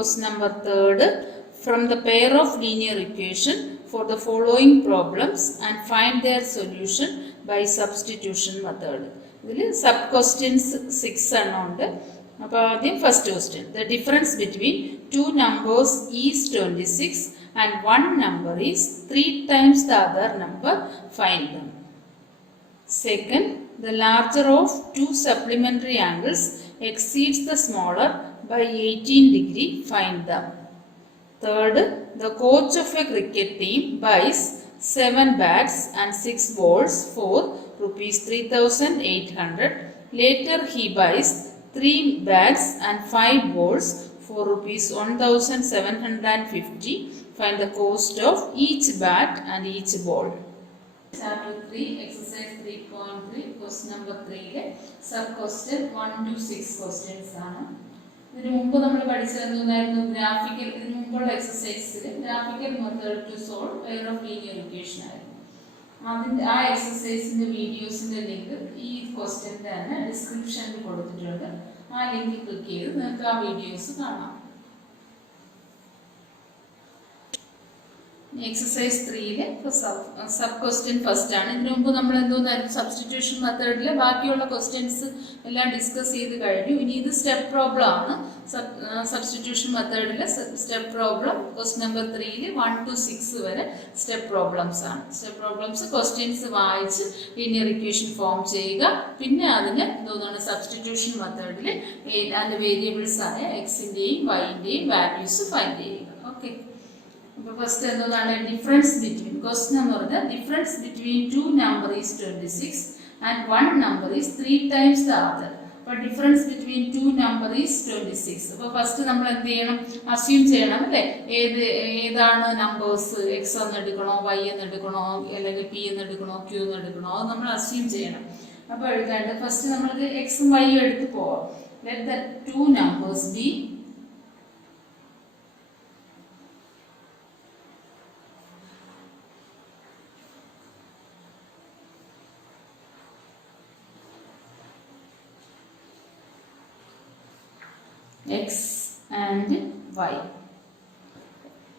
question number 3rd. From the pair of linear equation for the following problems and find their solution by substitution method. This sub questions 6 ആണ് ഉണ്ട്. അപ്പോൾ ആദ്യം first question. The difference between two numbers is 26 and one number is 3 times the other number. Find them. Second, the larger of two supplementary angles exceeds the smaller by 18 degree. Find them. Third, the coach of a cricket team buys 7 bats and 6 balls for rupees 3,800. Later he buys 3 bats and 5 balls for rupees 1,750. Find the cost of each bat and each ball. Chapter 3, exercise 3.3, question number 3, sub question 1 to 6 questions ആണ്. ഇതിനു മുമ്പ് നമ്മൾ പഠിച്ചിരുന്നു graphical, ഇതിനു മുമ്പുള്ള എക്സസൈസിൽ graphical method to solve pair of linear equation ആയിരുന്നു. അതിൻ്റെ ആ എക്സസൈസിൻ്റെ വീഡിയോസിൻ്റെ ലിങ്ക് ഈ ക്വസ്റ്റ്യൻ്റെ തന്നെ ഡിസ്ക്രിപ്ഷനിൽ കൊടുത്തിട്ടുണ്ട്. ആ ലിങ്ക് ക്ലിക്ക് ചെയ്ത് നിങ്ങൾക്ക് ആ വീഡിയോസ് കാണാം. എക്സസൈസ് 3 സബ് ക്വസ്റ്റ്യൻ ഫസ്റ്റ് ആണ്. ഇതിനു മുമ്പ് നമ്മൾ എന്തോന്നായിരുന്നു സബ്സ്റ്റിറ്റ്യൂഷൻ മെത്തേഡിൽ ബാക്കിയുള്ള ക്വസ്റ്റ്യൻസ് എല്ലാം ഡിസ്കസ് ചെയ്ത് കഴിഞ്ഞു. ഇനി ഇത് സ്റ്റെപ്പ് പ്രോബ്ലം ആണ്. സബ്സ്റ്റിറ്റ്യൂഷൻ മെത്തേഡിലെ step problem question number 3 1 to 6 വരെ സ്റ്റെപ്പ് പ്രോബ്ലംസ് ആണ്. സ്റ്റെപ്പ് പ്രോബ്ലംസ് ക്വസ്റ്റ്യൻസ് വായിച്ച് ലീനിയർ ഇക്വേഷൻ ഫോം ചെയ്യുക. പിന്നെ അതിന് എന്തോന്നാണ് സബ്സ്റ്റിറ്റ്യൂഷൻ മെത്തേഡിൽ അതിൻ്റെ വേരിയബിൾസ് ആയ എക്സിൻ്റെയും വൈൻ്റെയും വാല്യൂസ് ഫൈൻഡ് ചെയ്യുക. ഓക്കെ, ഫസ്റ്റ് എന്താണ് ഡിഫറൻസ് ബിറ്റ്വീൻ ക്വസ്റ്റ്യൻ എന്ന് പറഞ്ഞാൽ difference between two number is 26 and one number is 3 times the other. അപ്പോൾ difference between two number is 26. അപ്പോൾ ഫസ്റ്റ് നമ്മൾ എന്ത് ചെയ്യണം, അസ്യൂം ചെയ്യണം അല്ലേ, ഏതാണ് നമ്പേഴ്സ്, എക്സ് എന്ന് എടുക്കണോ, വൈ എന്ന് എടുക്കണോ, അല്ലെങ്കിൽ പി എന്ന് എടുക്കണോ, ക്യൂ എന്ന് എടുക്കണോ, അത് നമ്മൾ അസ്യൂം ചെയ്യണം. അപ്പോൾ എഴുതാണ്ട് ഫസ്റ്റ് നമ്മൾക്ക് എക്സും വൈയും എടുത്ത് പോവാം. Let the two numbers be x and y.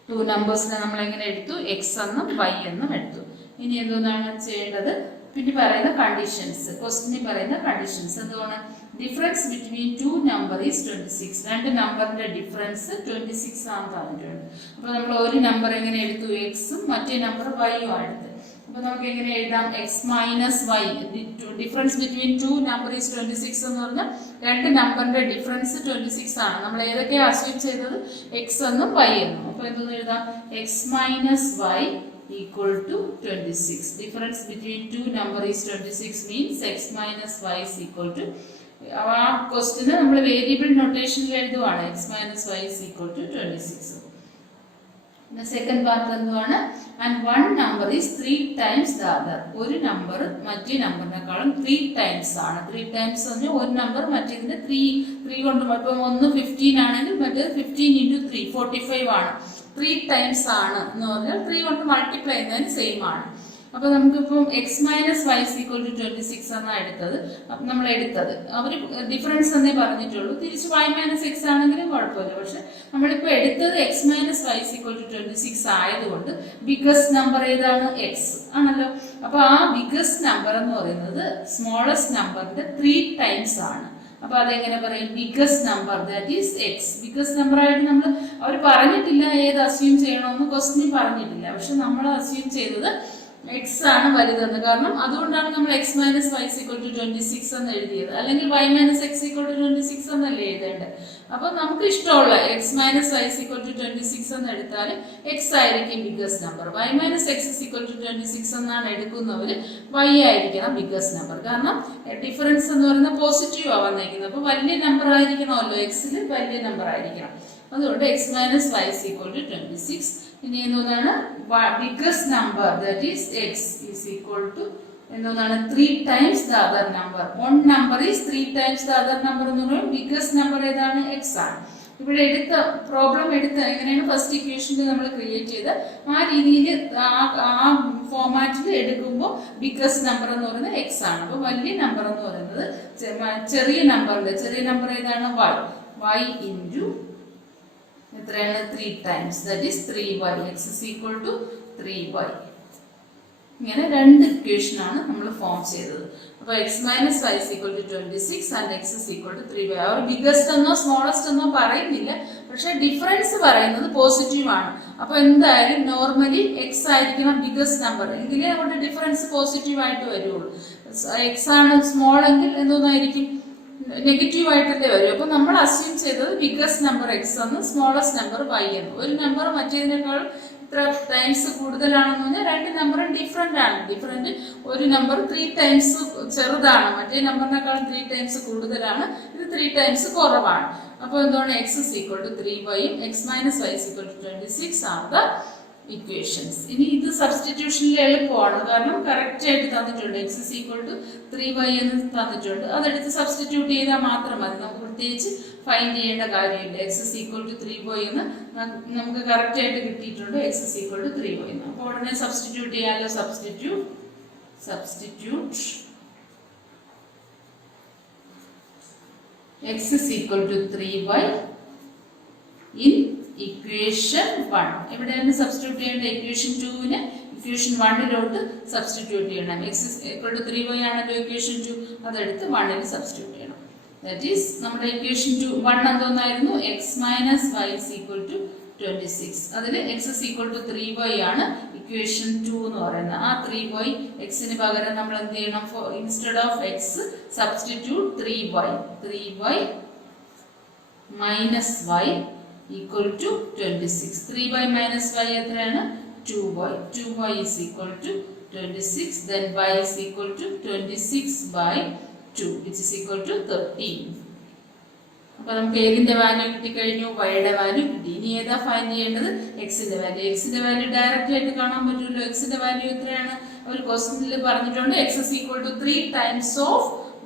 Two നമ്പേഴ്സിനെ നമ്മൾ എങ്ങനെ എടുത്തു, എക്സ് എന്നും വൈ എന്നും എടുത്തു. ഇനി എന്താണ് ചെയ്യേണ്ടത്, പിന്നെ പറയുന്ന കണ്ടീഷൻസ്, ക്വസ്റ്റ്യനിൽ പറയുന്ന കണ്ടീഷൻസ് എന്താണ്, difference between two number is 26. രണ്ട് നമ്പറിന്റെ ഡിഫറൻസ് 26 ആണെന്ന് പറഞ്ഞിട്ടുണ്ട്. അപ്പോൾ നമ്മൾ ഒരു നമ്പർ എങ്ങനെ എടുത്തു, എക്സും മറ്റേ നമ്പർ വൈയും എടുത്ത്. അപ്പോൾ നമുക്ക് എങ്ങനെ എഴുതാം, x minus y. Difference between two number is 26 എന്ന് പറഞ്ഞാൽ രണ്ട് നമ്പറിന്റെ ഡിഫറൻസ് 26 ആണ്. നമ്മൾ ഏതൊക്കെയാണ് അസ്യൂം ചെയ്തത്, എക്സ് എന്നും വൈ എന്നും. അപ്പോൾ എന്തെന്ന് എഴുതാം, x minus y equal to 26. Difference between two number is 26 means x minus y is equal to, ആ ക്വസ്റ്റ്യന് നമ്മൾ വേരിയബിൾ നൊട്ടേഷനിൽ എഴുതുവാണ്, x minus y is equal to 26. Second part എന്തുവാണ്, and one number is 3 times the other. ഒരു number മറ്റേ നമ്പറിനേക്കാളും 3 times ആണ്. 3 times പറഞ്ഞാൽ ഒരു നമ്പർ മറ്റേതിന്റെ 3 കൊണ്ട്, ഇപ്പം ഒന്ന് 15 ആണെങ്കിൽ മറ്റേത് 15 into 3 45 ആണ്. 3 times ആണ് എന്ന് പറഞ്ഞാൽ 3 കൊണ്ട് മൾട്ടിപ്ലൈ ചെയ്യുന്നതിന് സെയിം ആണ്. അപ്പോൾ നമുക്കിപ്പം x minus y equal to 26 എന്നാണ് എടുത്തത്. അപ്പം നമ്മൾ എടുത്തത് അവർ ഡിഫറൻസ് എന്നേ പറഞ്ഞിട്ടുള്ളൂ. തിരിച്ച് വൈ മൈനസ് എക്സ് ആണെങ്കിലും കുഴപ്പമില്ല. പക്ഷെ നമ്മളിപ്പോൾ എടുത്തത് x minus y equal to 26 ആയതുകൊണ്ട് ബിഗസ്റ്റ് നമ്പർ ഏതാണ്, എക്സ് ആണല്ലോ. അപ്പോൾ ആ ബിഗസ്റ്റ് നമ്പർ എന്ന് പറയുന്നത് സ്മോളസ്റ്റ് നമ്പറിന്റെ 3 times ആണ്. അപ്പോൾ അതെങ്ങനെ പറയും, biggest number that is X. Biggest number ആയിട്ട് നമ്മൾ അവർ പറഞ്ഞിട്ടില്ല ഏത് അസ്യൂം ചെയ്യണമെന്ന്, ക്വസ്റ്റ്യൻ പറഞ്ഞിട്ടില്ല. പക്ഷെ നമ്മൾ അസ്യൂം ചെയ്തത് എക്സ് ആണ് വലുതെന്ന്. കാരണം അതുകൊണ്ടാണ് നമ്മൾ x minus y equal to 26 എന്ന് എഴുതിയത്. അല്ലെങ്കിൽ y minus x equal to 26 എന്നല്ലേ എഴുതേണ്ടത്. അപ്പോൾ നമുക്ക് ഇഷ്ടമുള്ള x minus y equal to 26 എന്ന് എടുത്താൽ എക്സ് ആയിരിക്കും biggest number. Y minus x equal to 26 എന്നാണ് എടുക്കുന്നവർ വൈ ആയിരിക്കണം ബിഗസ്റ്റ് നമ്പർ. കാരണം ഡിഫറൻസ് എന്ന് പറയുന്നത് പോസിറ്റീവ് ആണ് വന്നേക്കുന്നത്. അപ്പോൾ വലിയ നമ്പർ ആയിരിക്കണമല്ലോ, എക്സിൽ വലിയ നമ്പർ ആയിരിക്കണം. അതുകൊണ്ട് x minus y equal to 26. ഇനി എന്താണ് biggest number that is x is equal to എന്താണ് 3 times the other number. one number is 3 times the other number എന്ന് പറയുമ്പോൾ ബിഗസ്റ്റ് നമ്പർ ഏതാണ്, എക്സ് ആണ്. ഇവിടെ എടുത്ത പ്രോബ്ലം എങ്ങനെയാണ് ഫസ്റ്റ് ഇക്വേഷനിൽ നമ്മൾ ക്രിയേറ്റ് ചെയ്ത് ആ രീതിയിൽ ആ ഫോമാറ്റിൽ എടുക്കുമ്പോൾ ബിഗസ്റ്റ് നമ്പർ എന്ന് പറയുന്നത് എക്സ് ആണ്. അപ്പോൾ വലിയ നമ്പർ എന്ന് പറയുന്നത് ചെറിയ നമ്പർ ഏതാണ്, വൈ ഇൻറ്റു എത്രയാണ് 3 times, that is 3y. x is equal to 3y. ഇങ്ങനെ രണ്ട് ഇക്വേഷൻ ആണ് നമ്മൾ ഫോം ചെയ്തത്. അപ്പോൾ x minus y is equal to 26 and x is equal to 3y. അവർ ബിഗസ്റ്റ് എന്നോ സ്മോളസ്റ്റ് എന്നോ പറയുന്നില്ല, പക്ഷെ ഡിഫറൻസ് പറയുന്നത് പോസിറ്റീവ് ആണ്. അപ്പോൾ എന്തായാലും നോർമലി x ആയിരിക്കണം ബിഗസ്റ്റ് നമ്പർ, എങ്കിലേ അവിടെ ഡിഫറൻസ് പോസിറ്റീവ് ആയിട്ട് വരുള്ളൂ. x ആണ് സ്മോൾ എങ്കിൽ എന്തോന്നായിരിക്കും, നെഗറ്റീവ് ആയിട്ടല്ലേ വരും. അപ്പോൾ നമ്മൾ അസ്യൂം ചെയ്തത് ബിഗസ്റ്റ് നമ്പർ x എന്ന്, സ്മോളസ്റ്റ് നമ്പർ y എന്ന്. ഒരു നമ്പർ മറ്റേതിനേക്കാൾ ഇത്ര ടൈംസ് കൂടുതലാണെന്ന് പറഞ്ഞാൽ രണ്ട് നമ്പറും ഡിഫറെന്റ് ആണ്. ഒരു നമ്പർ 3 times ചെറുതാണ്, മറ്റേ നമ്പറിനേക്കാൾ 3 times കൂടുതലാണ്, ഇത് 3 times കുറവാണ്. അപ്പോൾ എന്താണ്, x is equal to 3y യും x minus y is equal to 26 are the equations. ഇനി ഇത് സബ്സ്റ്റിറ്റ്യൂഷനിൽ എളുപ്പമാണ്, കാരണം കറക്റ്റ് ആയിട്ട് തന്നിട്ടുണ്ട്. x is equal to 3y എന്ന് തന്നിട്ടുണ്ട്, അതെടുത്ത് സബ്സ്റ്റിറ്റ്യൂട്ട് ചെയ്താൽ മാത്രം മതി. നമുക്ക് പ്രത്യേകിച്ച് ഫൈൻഡ് ചെയ്യേണ്ട കാര്യമില്ല. x is equal to 3y എന്ന് നമുക്ക് കറക്റ്റ് ആയിട്ട് കിട്ടിയിട്ടുണ്ട്. x is equal to 3y എന്ന്. അപ്പോൾ ഉടനെ സബ്സ്റ്റിറ്റ്യൂട്ട് ചെയ്യാമല്ലോ. Substitute x is equal to 3y in equation 1. എവിടെയാണ് സബ്സ്റ്റിറ്റ്യൂട്ട് ചെയ്യേണ്ടത്? ഇക്വേഷൻ 2നെ ഇക്വേഷൻ 1ലോട്ട് സബ്സ്റ്റിറ്റ്യൂട്ട് ചെയ്യണം. x is equal to 3y ആണല്ലോ ഇക്വേഷൻ 2, അതെടുത്ത് 1ൽ സബ്സ്റ്റിറ്റ്യൂട്ട് ചെയ്യണം. ദാറ്റ് ഈസ് നമ്മുടെ equation 1 എന്തോന്നായിരുന്നു, x minus y is equal to 26. അതിൽ x is equal to 3y ആണ് ഇക്വേഷൻ 2 എന്ന് പറയുന്നത്. ആ 3y xന് പകരം നമ്മൾ എന്ത് ചെയ്യണം, instead of x substitute 3y minus y equal to 26. 3y minus y എത്രയാണ്, 2y. 2y is equal to 26. Then y is equal to 26 by 2 which is equal to 13. അപ്പോൾ നമുക്ക് ഏതിന്റെ വാല്യൂ കിട്ടിക്കഴിഞ്ഞു, വൈയുടെ വാല്യൂ കിട്ടി. ഇനി ഏതാ ഫൈൻഡ് ചെയ്യേണ്ടത്, എക്സിന്റെ വാല്യൂ. എക്സിന്റെ വാല്യൂ ഡയറക്റ്റ് ആയിട്ട് കാണാൻ പറ്റുമല്ലോ. എക്സിന്റെ വാല്യൂ എത്രയാണ്, ഒരു ക്വസ്റ്റ്യനിൽ പറഞ്ഞിട്ടുണ്ട് x is equal to 3 times of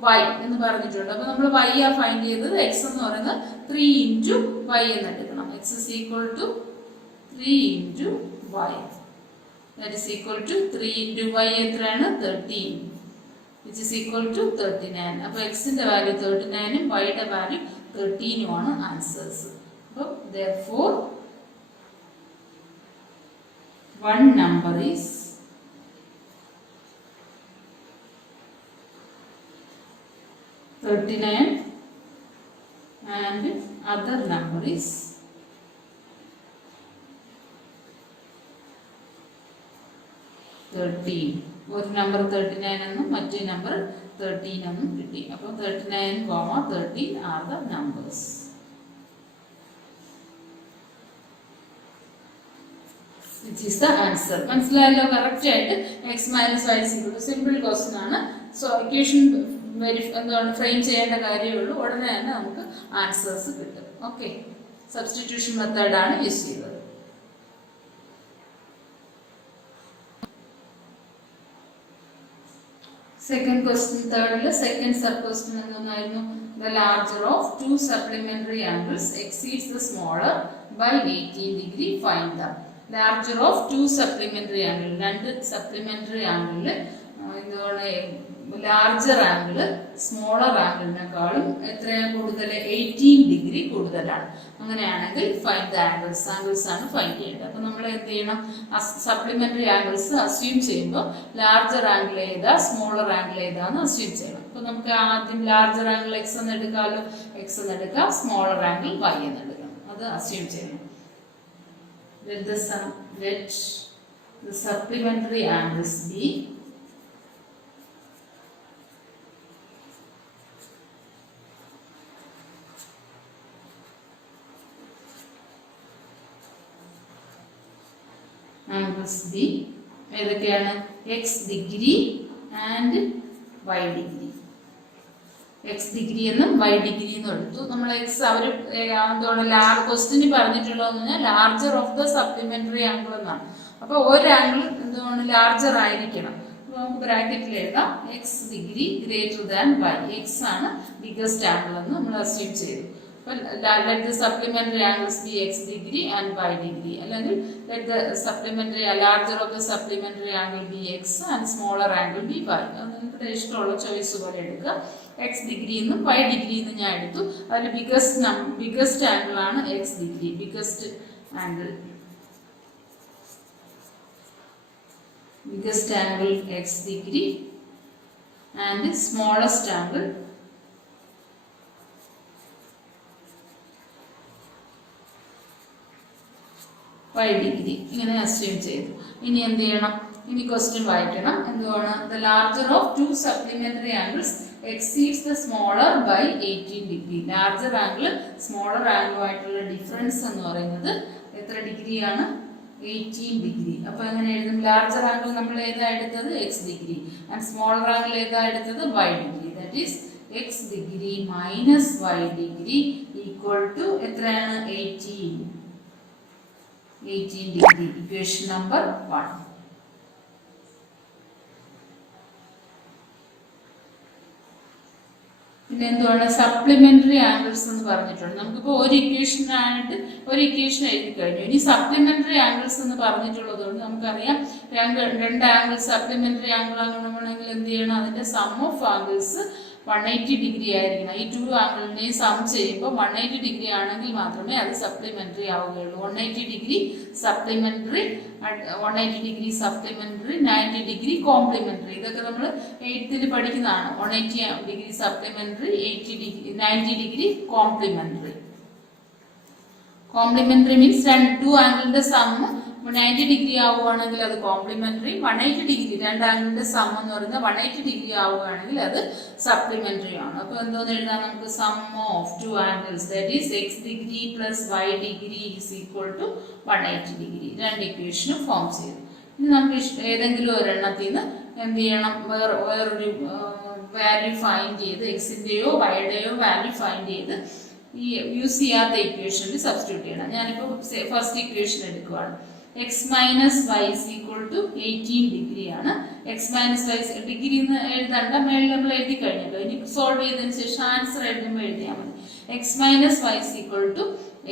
y എന്ന് പറഞ്ഞിട്ടുണ്ട്. അപ്പോൾ നമ്മൾ y ആ ഫൈൻഡ് ചെയ്തത്, x എന്ന് പറയുന്നത് 3 into y എന്ന് എടുക്കണം. x is equal to 3 into y, that is equal to 3 into y എത്രയാണ്, 13, which is equal to 39. അപ്പോൾ xന്റെ വാല്യൂ 39 ഉം yയുടെ വാല്യൂ 13 ഉം ആണ് ആൻസേഴ്സ്. അപ്പോൾ therefore one number is (39) and other number is 13. ഒരു നമ്പർ 39 എന്നും മറ്റേ നമ്പർ 13 എന്നും കിട്ടി. അപ്പോൾ 39, 13 are the numbers. Which is the answer. മനസ്സിലായല്ലോ കറക്റ്റ് ആയിട്ട്. x minus y is equal to simple question ആണ്. സോ ഇക്വേഷൻ എന്താണ് ഫ്രെയിം ചെയ്യേണ്ട കാര്യമേ ഉള്ളൂ, ഉടനെ തന്നെ നമുക്ക് ആൻസേഴ്സ് കിട്ടും. ഓക്കെ, സബ്സ്റ്റിറ്റ്യൂഷൻ മെത്തേഡാണ് യൂസ് ചെയ്തത്. സെക്കൻഡ് ക്വസ്റ്റ്യൻ, തേർഡില് സെക്കൻഡ് സബ് ക്വസ്റ്റ്യൻ എന്തായിരുന്നു, the larger of two supplementary angles exceeds the smaller by 18 degree, find the larger of two supplementary angle. രണ്ട് സപ്ലിമെന്ററി ആംഗിളിൽ എന്താണ് ലാർജർ ആംഗിൾ സ്മോളർ ആംഗിളിനേക്കാളും എത്രയാണ് കൂടുതൽ, 18 ഡിഗ്രി കൂടുതലാണ്. അങ്ങനെയാണെങ്കിൽ ഫൈൻഡ് ദ ആംഗിൾസ് ആണ് ഫൈൻഡ് ചെയ്യേണ്ടത്. അപ്പോൾ നമ്മൾ എന്ത് ചെയ്യണം, സപ്ലിമെന്ററി ആംഗിൾസ് അസ്യൂം ചെയ്യുമ്പോൾ ലാർജർ ആംഗിൾ ഏതാ സ്മോളർ ആംഗിൾ ഏതാന്ന് അസ്യൂം ചെയ്യണം. അപ്പോൾ നമുക്ക് ആദ്യം ലാർജർ ആംഗിൾ x എന്ന് എടുക്കാമല്ലോ, x എന്ന് എടുക്കാം, സ്മോളർ ആംഗിൾ y എന്ന് എടുക്കാം, അത് അസ്യൂം ചെയ്യണം. Let the supplementary angles be ഏതൊക്കെയാണ്, x degree and y degree. x degree എന്നും y ഡിഗ്രി എന്നും എടുത്തു. നമ്മൾ എക്സ് അവർ എന്താണ് ക്വസ്റ്റ്യന് പറഞ്ഞിട്ടുള്ളതെന്ന് പറഞ്ഞാൽ larger of the supplementary angle എന്നാണ്. അപ്പോൾ ഒരു ആംഗിൾ എന്താണ് ലാർജർ ആയിരിക്കണം. അപ്പോൾ നമുക്ക് ബ്രാക്കറ്റിൽ എഴുതാം x degree greater than y. x ആണ് ബിഗസ്റ്റ് ആംഗിൾ എന്ന് നമ്മൾ അസ്യൂം ചെയ്തു. Let the supplementary angles be x degree and y degree. അല്ലെങ്കിൽ let the supplementary larger of the supplementary angle be x and smaller angle be y. നിങ്ങൾക്ക് ഇഷ്ടമുള്ള choice പോലെ എടുക്കുക. X degree എന്നും y degree എന്നും ഞാൻ എടുത്തു. അതിൽ ബിഗസ്റ്റ് ആംഗിൾ ആണ് x degree. Biggest angle x degree and smallest angle y degree. ഇങ്ങനെ അസ്യൂം ചെയ്തു. ഇനി എന്ത് ചെയ്യണം? ഇനി ക്വസ്റ്റ്യൻ വായിക്കണം. എന്തുവാണ്? The larger of two supplementary angles exceeds the smaller by 18 degree. Larger angle smaller ആംഗിളുമായിട്ടുള്ള ഡിഫറൻസ് എന്ന് പറയുന്നത് എത്ര ഡിഗ്രിയാണ്? 18 ഡിഗ്രി. അപ്പോൾ എങ്ങനെ എഴുതും? ലാർജർ ആംഗിൾ നമ്മൾ ഏതാ എടുത്തത്? X degree. And smaller angle ഏതാ എടുത്തത്? y degree. That is x degree minus y degree equal to എത്രയാണ്? 18 ഡിഗ്രി. Equation number 1. പിന്നെ എന്തുവാണ്? സപ്ലിമെന്ററി ആംഗിൾസ് എന്ന് പറഞ്ഞിട്ടുണ്ട്. നമുക്കിപ്പോൾ ഒരു ഇക്വേഷൻ എഴുതി കഴിഞ്ഞു. ഇനി സപ്ലിമെന്ററി ആംഗിൾസ് എന്ന് പറഞ്ഞിട്ടുള്ളത് കൊണ്ട് നമുക്കറിയാം രണ്ട് ആംഗിൾ സപ്ലിമെന്ററി ആംഗിൾ ആകണമെങ്കിൽ എന്ത് ചെയ്യണം? അതിന്റെ സം ഓഫ് ആംഗിൾസ് 180 ഡിഗ്രി ആയിരിക്കണം. ഈ ടു ആംഗിളിനെയും സം ചെയ്യുമ്പോൾ 180 ഡിഗ്രി ആണെങ്കിൽ മാത്രമേ അത് സപ്ലിമെന്ററി ആവുകയുള്ളൂ. 180 degree supplementary, 180 degree supplementary, 90 degree complementary. ഇതൊക്കെ നമ്മൾ 8th പഠിക്കുന്നതാണ്. 180 degree supplementary, 90 degree complementary. Complementary means two ആംഗിളിന്റെ സം 90 ഡിഗ്രി ആവുകയാണെങ്കിൽ അത് കോംപ്ലിമെന്ററി. 180 ഡിഗ്രി രണ്ട് ആംഗിളിന്റെ സം എന്ന് പറയുന്നത് 180 ഡിഗ്രി ആവുകയാണെങ്കിൽ അത് സപ്ലിമെന്ററി ആണ്. അപ്പോൾ എന്തോന്ന് എഴുതാം നമുക്ക്? Sum of two angles that is x degree plus y degree is equal to 180 degree. രണ്ട് ഇക്വേഷനും ഫോം ചെയ്തു. ഇനി നമുക്ക് ഏതെങ്കിലും ഒരെണ്ണത്തിൽ നിന്ന് എന്ത് ചെയ്യണം? വേറൊരു വാല്യൂ ഫൈൻഡ് ചെയ്ത് എക്സിന്റെയോ വൈയുടെയോ വാല്യൂ ഫൈൻഡ് ചെയ്ത് ഈ യൂസ് ചെയ്യാത്ത ഇക്വേഷനിൽ സബ്സ്റ്റിറ്റ്യൂട്ട് ചെയ്യണം. ഞാനിപ്പോൾ ഫസ്റ്റ് ഇക്വേഷൻ എടുക്കുകയാണ്. X minus y is equal to 18 degree ആണ്. എക്സ് മൈനസ് വൈ ഡിഗ്രി എന്ന് എഴുതണ്ട, മേളിൽ നമ്മൾ എഴുതി കഴിഞ്ഞല്ലോ. ഇനി സോൾവ് ചെയ്തതിന് ശേഷം ആൻസർ എഴുതുമ്പോൾ എഴുതിയാൽ മതി. X minus y is equal to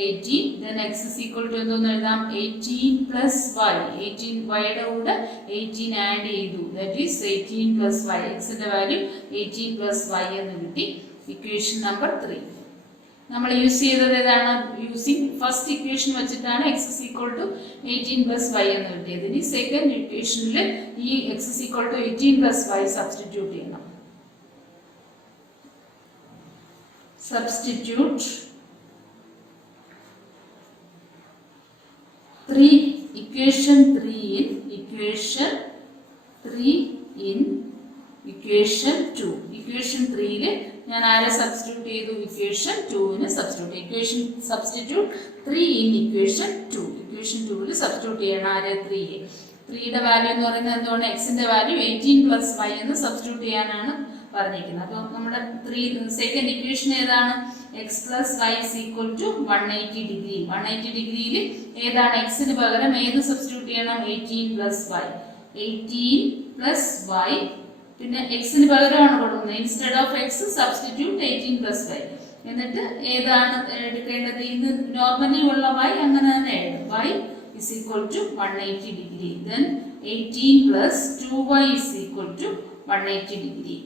18. Then x is equal to എന്തോന്ന് എഴുതാം? 18 പ്ലസ് വൈ. 18 വൈയുടെ കൂടെ 18 ആഡ് ചെയ്തു. That is 18 plus y. എക്സിന്റെ വാല്യൂ 18 പ്ലസ് വൈ എന്ന് കിട്ടി. Equation number 3. നമ്മൾ യൂസ് ചെയ്തത് ഏതാണ്? യൂസിങ് ഫസ്റ്റ് ഇക്വേഷൻ വെച്ചിട്ടാണ് x is equal to 18 plus y എന്ന് കിട്ടിയത്. ഇനി സെക്കൻഡ് ഇക്വേഷനിൽ ഈ x is equal to 18 plus y substitute ചെയ്യണം. Substitute 3 equation 3 in equation 3 in equation 2. Equation 3 ഞാൻ ആരെ സബ്സ്റ്റിറ്റ്യൂട്ട് ചെയ്തു? Equation 2 substitute 3 in equation 2. Equation 2 substitute ചെയ്യണം. ആരെ? 3. 3യുടെ വാല്യൂ എന്ന് പറയുന്നത് എന്താണ്? എക്സിന്റെ വാല്യൂ 18 പ്ലസ് വൈ എന്ന് സബ്സ്റ്റിറ്റ്യൂട്ട് ചെയ്യാനാണ് പറഞ്ഞിരിക്കുന്നത്. അപ്പോൾ നമ്മുടെ സെക്കൻഡ് ഇക്വേഷൻ ഏതാണ്? X plus y is equal to 180 degree. 180 ഡിഗ്രിയിൽ ഏതാണ്? എക്സിന് പകരം ഏത് സബ്സ്റ്റിറ്റ്യൂട്ട് ചെയ്യണം? 18 പ്ലസ് വൈ. 18 plus Y. പിന്നെ എക്സിന് പകരമാണ് കൊടുക്കുന്നത്. Instead of x substitute 18 plus y. എന്നിട്ട് ഏതാണ് എടുക്കേണ്ടത്? ഇത് നോർമലി ഉള്ള വൈ അങ്ങനെ തന്നെ എഴുതും. Y is equal to 180 degree. Then 18 plus 2y is equal to 180 degree.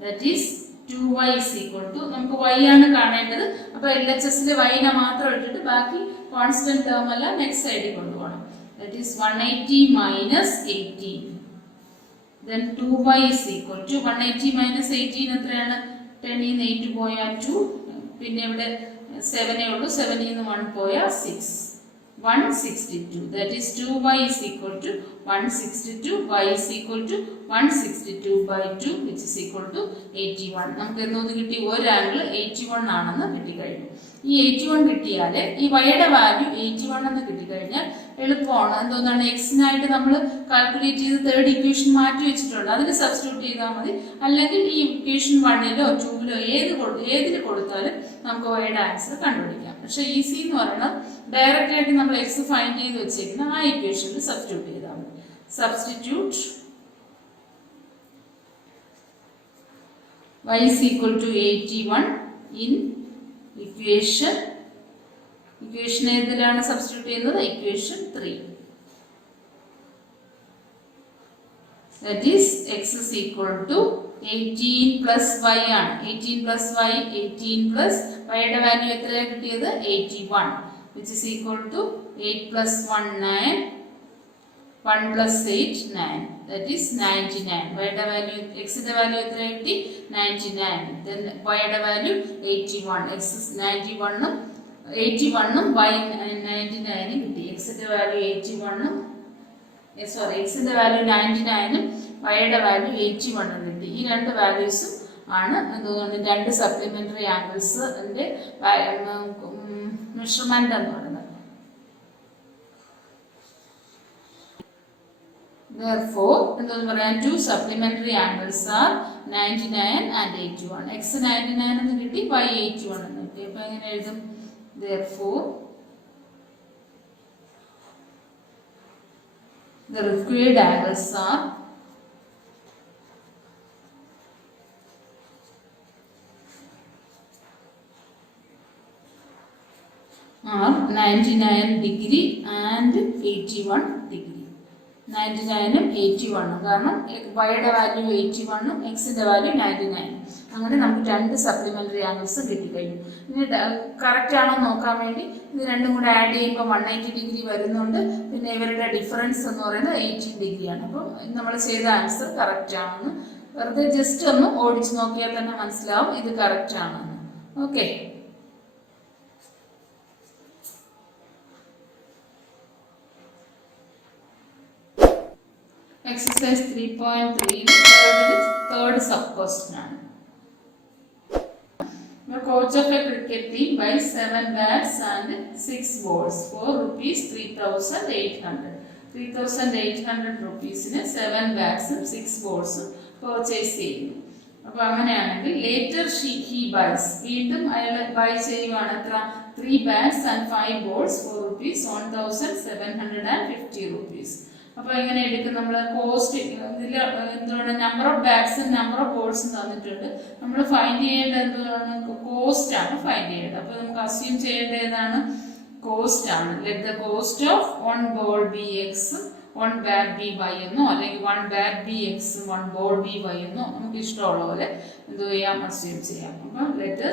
That is 2y is equal to, നമുക്ക് y ആണ് കാണേണ്ടത്. അപ്പോൾ LHSൽ yനെ മാത്രം ഇട്ടിട്ട് ബാക്കി കോൺസ്റ്റന്റ് ടേം എല്ലാം നെക്സ്റ്റ് സൈഡിൽ കൊണ്ടുപോകണം. That is 180 minus 18. Then 2y is equal to 180 minus 18 എത്രയാണ്? 10 ന്ന് 8 പോയാൽ 2. പിന്നെ ഇവിടെ 7 ഉള്ളൂ. 7 ന്ന് 1 പോയാൽ 6. 162. That is 2y is equal to 162. Y is equal to 162 by 2 which is equal to 81. നമുക്ക് എന്തോന്ന് കിട്ടി? ഒരു ആംഗിൾ 81 ആണെന്ന് കിട്ടിക്കഴിഞ്ഞു. ഈ 81 കിട്ടിയാൽ ഈ വൈയുടെ വാല്യൂ 81 എന്ന് കിട്ടിക്കഴിഞ്ഞാൽ എളുപ്പമാണ്. എന്തോന്നാണ്? എക്സിനായിട്ട് നമ്മൾ കാൽക്കുലേറ്റ് ചെയ്ത് തേർഡ് ഇക്വേഷൻ മാറ്റി വെച്ചിട്ടുണ്ട്. അതിൽ സബ്സ്റ്റിറ്റ്യൂട്ട് ചെയ്താൽ മതി. അല്ലെങ്കിൽ ഈ ഇക്വേഷൻ 1ലോ 2ലോ ഏതിൽ കൊടുത്താലും നമുക്ക് വൈയുടെ ആൻസർ കണ്ടുപിടിക്കാം. പക്ഷേ ഈസി എന്ന് പറയുന്നത് ഡയറക്റ്റ് ആയിട്ട് നമ്മൾ എക്സ് ഫൈൻഡ് ചെയ്ത് വെച്ചേക്കുന്ന ആ ഇക്വേഷനിൽ സബ്സ്റ്റിറ്റ്യൂട്ട് ചെയ്താൽ മതി. Substitute y is equal to 81 in equation ഏതിലാണ് സബ്സ്റ്റിറ്റ്യൂട്ട് ചെയ്യുന്നത്? Equation 3. That is x is equal to 18 plus y ആണ്. 18 plus y, 18 plus y യുടെ വാല്യൂ എത്രയാണ് കിട്ടിയത്? 81, which is equal to 8 plus 1 9, 1 plus 8 9, that is 99. y യുടെ value, x ന്റെ value എത്ര കിട്ടി? 99. then y യുടെ വാല്യൂ 81. x 91 ഉം 81 ഉം y 99 ഉം കിട്ടി. x ന്റെ വാല്യൂ 81 ഉം x ന്റെ വാല്യൂ 99 ഉം y യുടെ വാല്യൂ 81 ഉം കിട്ടി. ഈ രണ്ട് വാല്യൂസും ആണ് എന്തുകൊണ്ട് രണ്ട് സപ്ലിമെന്ററി ആംഗിൾസ് ന്റെ മെഷർമെന്റ് എന്ന് പറയുന്നത്. Therefore, two supplementary angles are 99 and 81. X 99 എന്ന് കിട്ടി, y 81 എന്ന് കിട്ടി. അപ്പോൾ എങ്ങനെ എഴുതും? Therefore, the required angles are are 99 degree and 81 degree. 99 ഉം 81 ഉം, കാരണം y യുടെ വാല്യൂ 81 ഉം x ന്റെ വാല്യൂ 99. അങ്ങനെ നമുക്ക് രണ്ട് സപ്ലിമെന്ററി ആംഗിൾസ് കിട്ടിക്കഴിഞ്ഞു. ഇനി കറക്റ്റ് ആണോ നോക്കാൻ വേണ്ടി ഇത് രണ്ടും കൂടെ ആഡ് ചെയ്യുമ്പോൾ 180 ഡിഗ്രി വരുന്നുണ്ട്. പിന്നെ ഇവരുടെ ഡിഫറൻസ് എന്ന് പറയുന്നത് 18 ഡിഗ്രിയാണ്. അപ്പം നമ്മൾ ചെയ്ത ആൻസർ കറക്റ്റ് ആണെന്ന് വെറുതെ ജസ്റ്റ് ഒന്ന് ഓടിച്ച് നോക്കിയാൽ തന്നെ മനസ്സിലാവും ഇത് കറക്റ്റ് ആണെന്ന്. Okay, exercise 3.3 third sub question. The coach of a cricket team buys 7 bats and 6 balls for rupees 3,800. 3,800 rupees in 7 bats and 6 balls purchase ചെയ്യുന്നു. അപ്പോൾ അങ്ങനെയാണെങ്കിൽ later he buys, വീണ്ടും അയാൾ ബൈ ചെയ്യുവാണ് എത്ര? 3 bats and 5 balls for rupees 1,750 rupees. അപ്പോൾ എങ്ങനെ എടുക്കും? നമ്മൾ കോസ്റ്റ് ഇതിൽ എന്താണ് നമ്പർ ഓഫ് ബാറ്റ്സും നമ്പർ ഓഫ് ബോൾസും തന്നിട്ടുണ്ട്. നമ്മൾ ഫൈൻഡ് ചെയ്യേണ്ടത് എന്താണ്? കോസ്റ്റ് ആണ് ഫൈൻഡ് ചെയ്യേണ്ടത്. അപ്പോൾ നമുക്ക് അസ്യൂം ചെയ്യേണ്ടത് ഏതാണ്? കോസ്റ്റ് ആണ്. Let the cost of 1 ball be x, 1 bat be y എന്നോ, അല്ലെങ്കിൽ 1 bat be x 1 ball be y എന്നോ നമുക്ക് ഇഷ്ടമുള്ള പോലെ എന്ത് ചെയ്യാം? അസ്യൂം ചെയ്യാം. അപ്പം let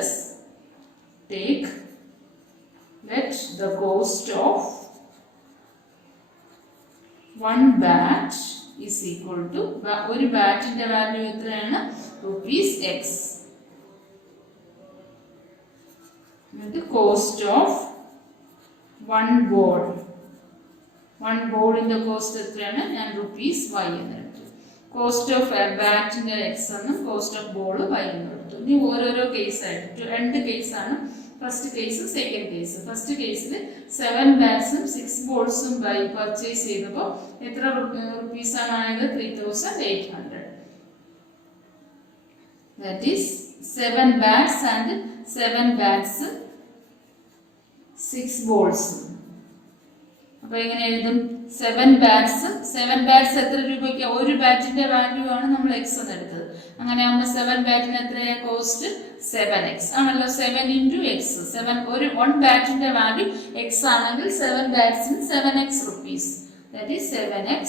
the cost of 1 bat is equal to, ഒരു ബാറ്റിന്റെ വാല്യൂ എത്രയാണ്? rupees x. എന്നിട്ട് കോസ്റ്റ് ഓഫ് 1 ball, 1 ബോളിന്റെ കോസ്റ്റ് എത്രയാണ്? ഞാൻ rupees y എന്ന് എടുത്തു. കോസ്റ്റ് ഓഫ് ബാറ്റിന്റെ x എന്നും കോസ്റ്റ് ഓഫ് ബോൾ y എന്ന് എടുത്തു. ഇനി ഓരോരോ കേസ് ആയിട്ട് രണ്ട് കേസാണ്. First case, second case. First കേസിൽ 7 ബാറ്റ്സും 6 ബോൾസും ബൈ പർച്ചേസ് ചെയ്തപ്പോൾ എത്ര റുപ്പീസ് ആണ് ആയത്? 3,800. That is 7 bats and 7 bats 6 ബോൾസും. അപ്പോൾ എങ്ങനെ എഴുതും? 7 ബാറ്റ്സ് എത്ര രൂപയ്ക്ക്? ഒരു ബാറ്റിന്റെ വാല്യൂ ആണ് നമ്മൾ x എന്ന് എടുത്തത്. അങ്ങനെ ആകുമ്പോൾ 7 ബാറ്റിന് എത്രയാ കോസ്റ്റ്? 7x ആണല്ലോ. 7 into x. 1 ബാറ്റിന്റെ വാല്യൂ x ആണെങ്കിൽ 7 ബാറ്റ്സിന് 7x rupees. That is 7x.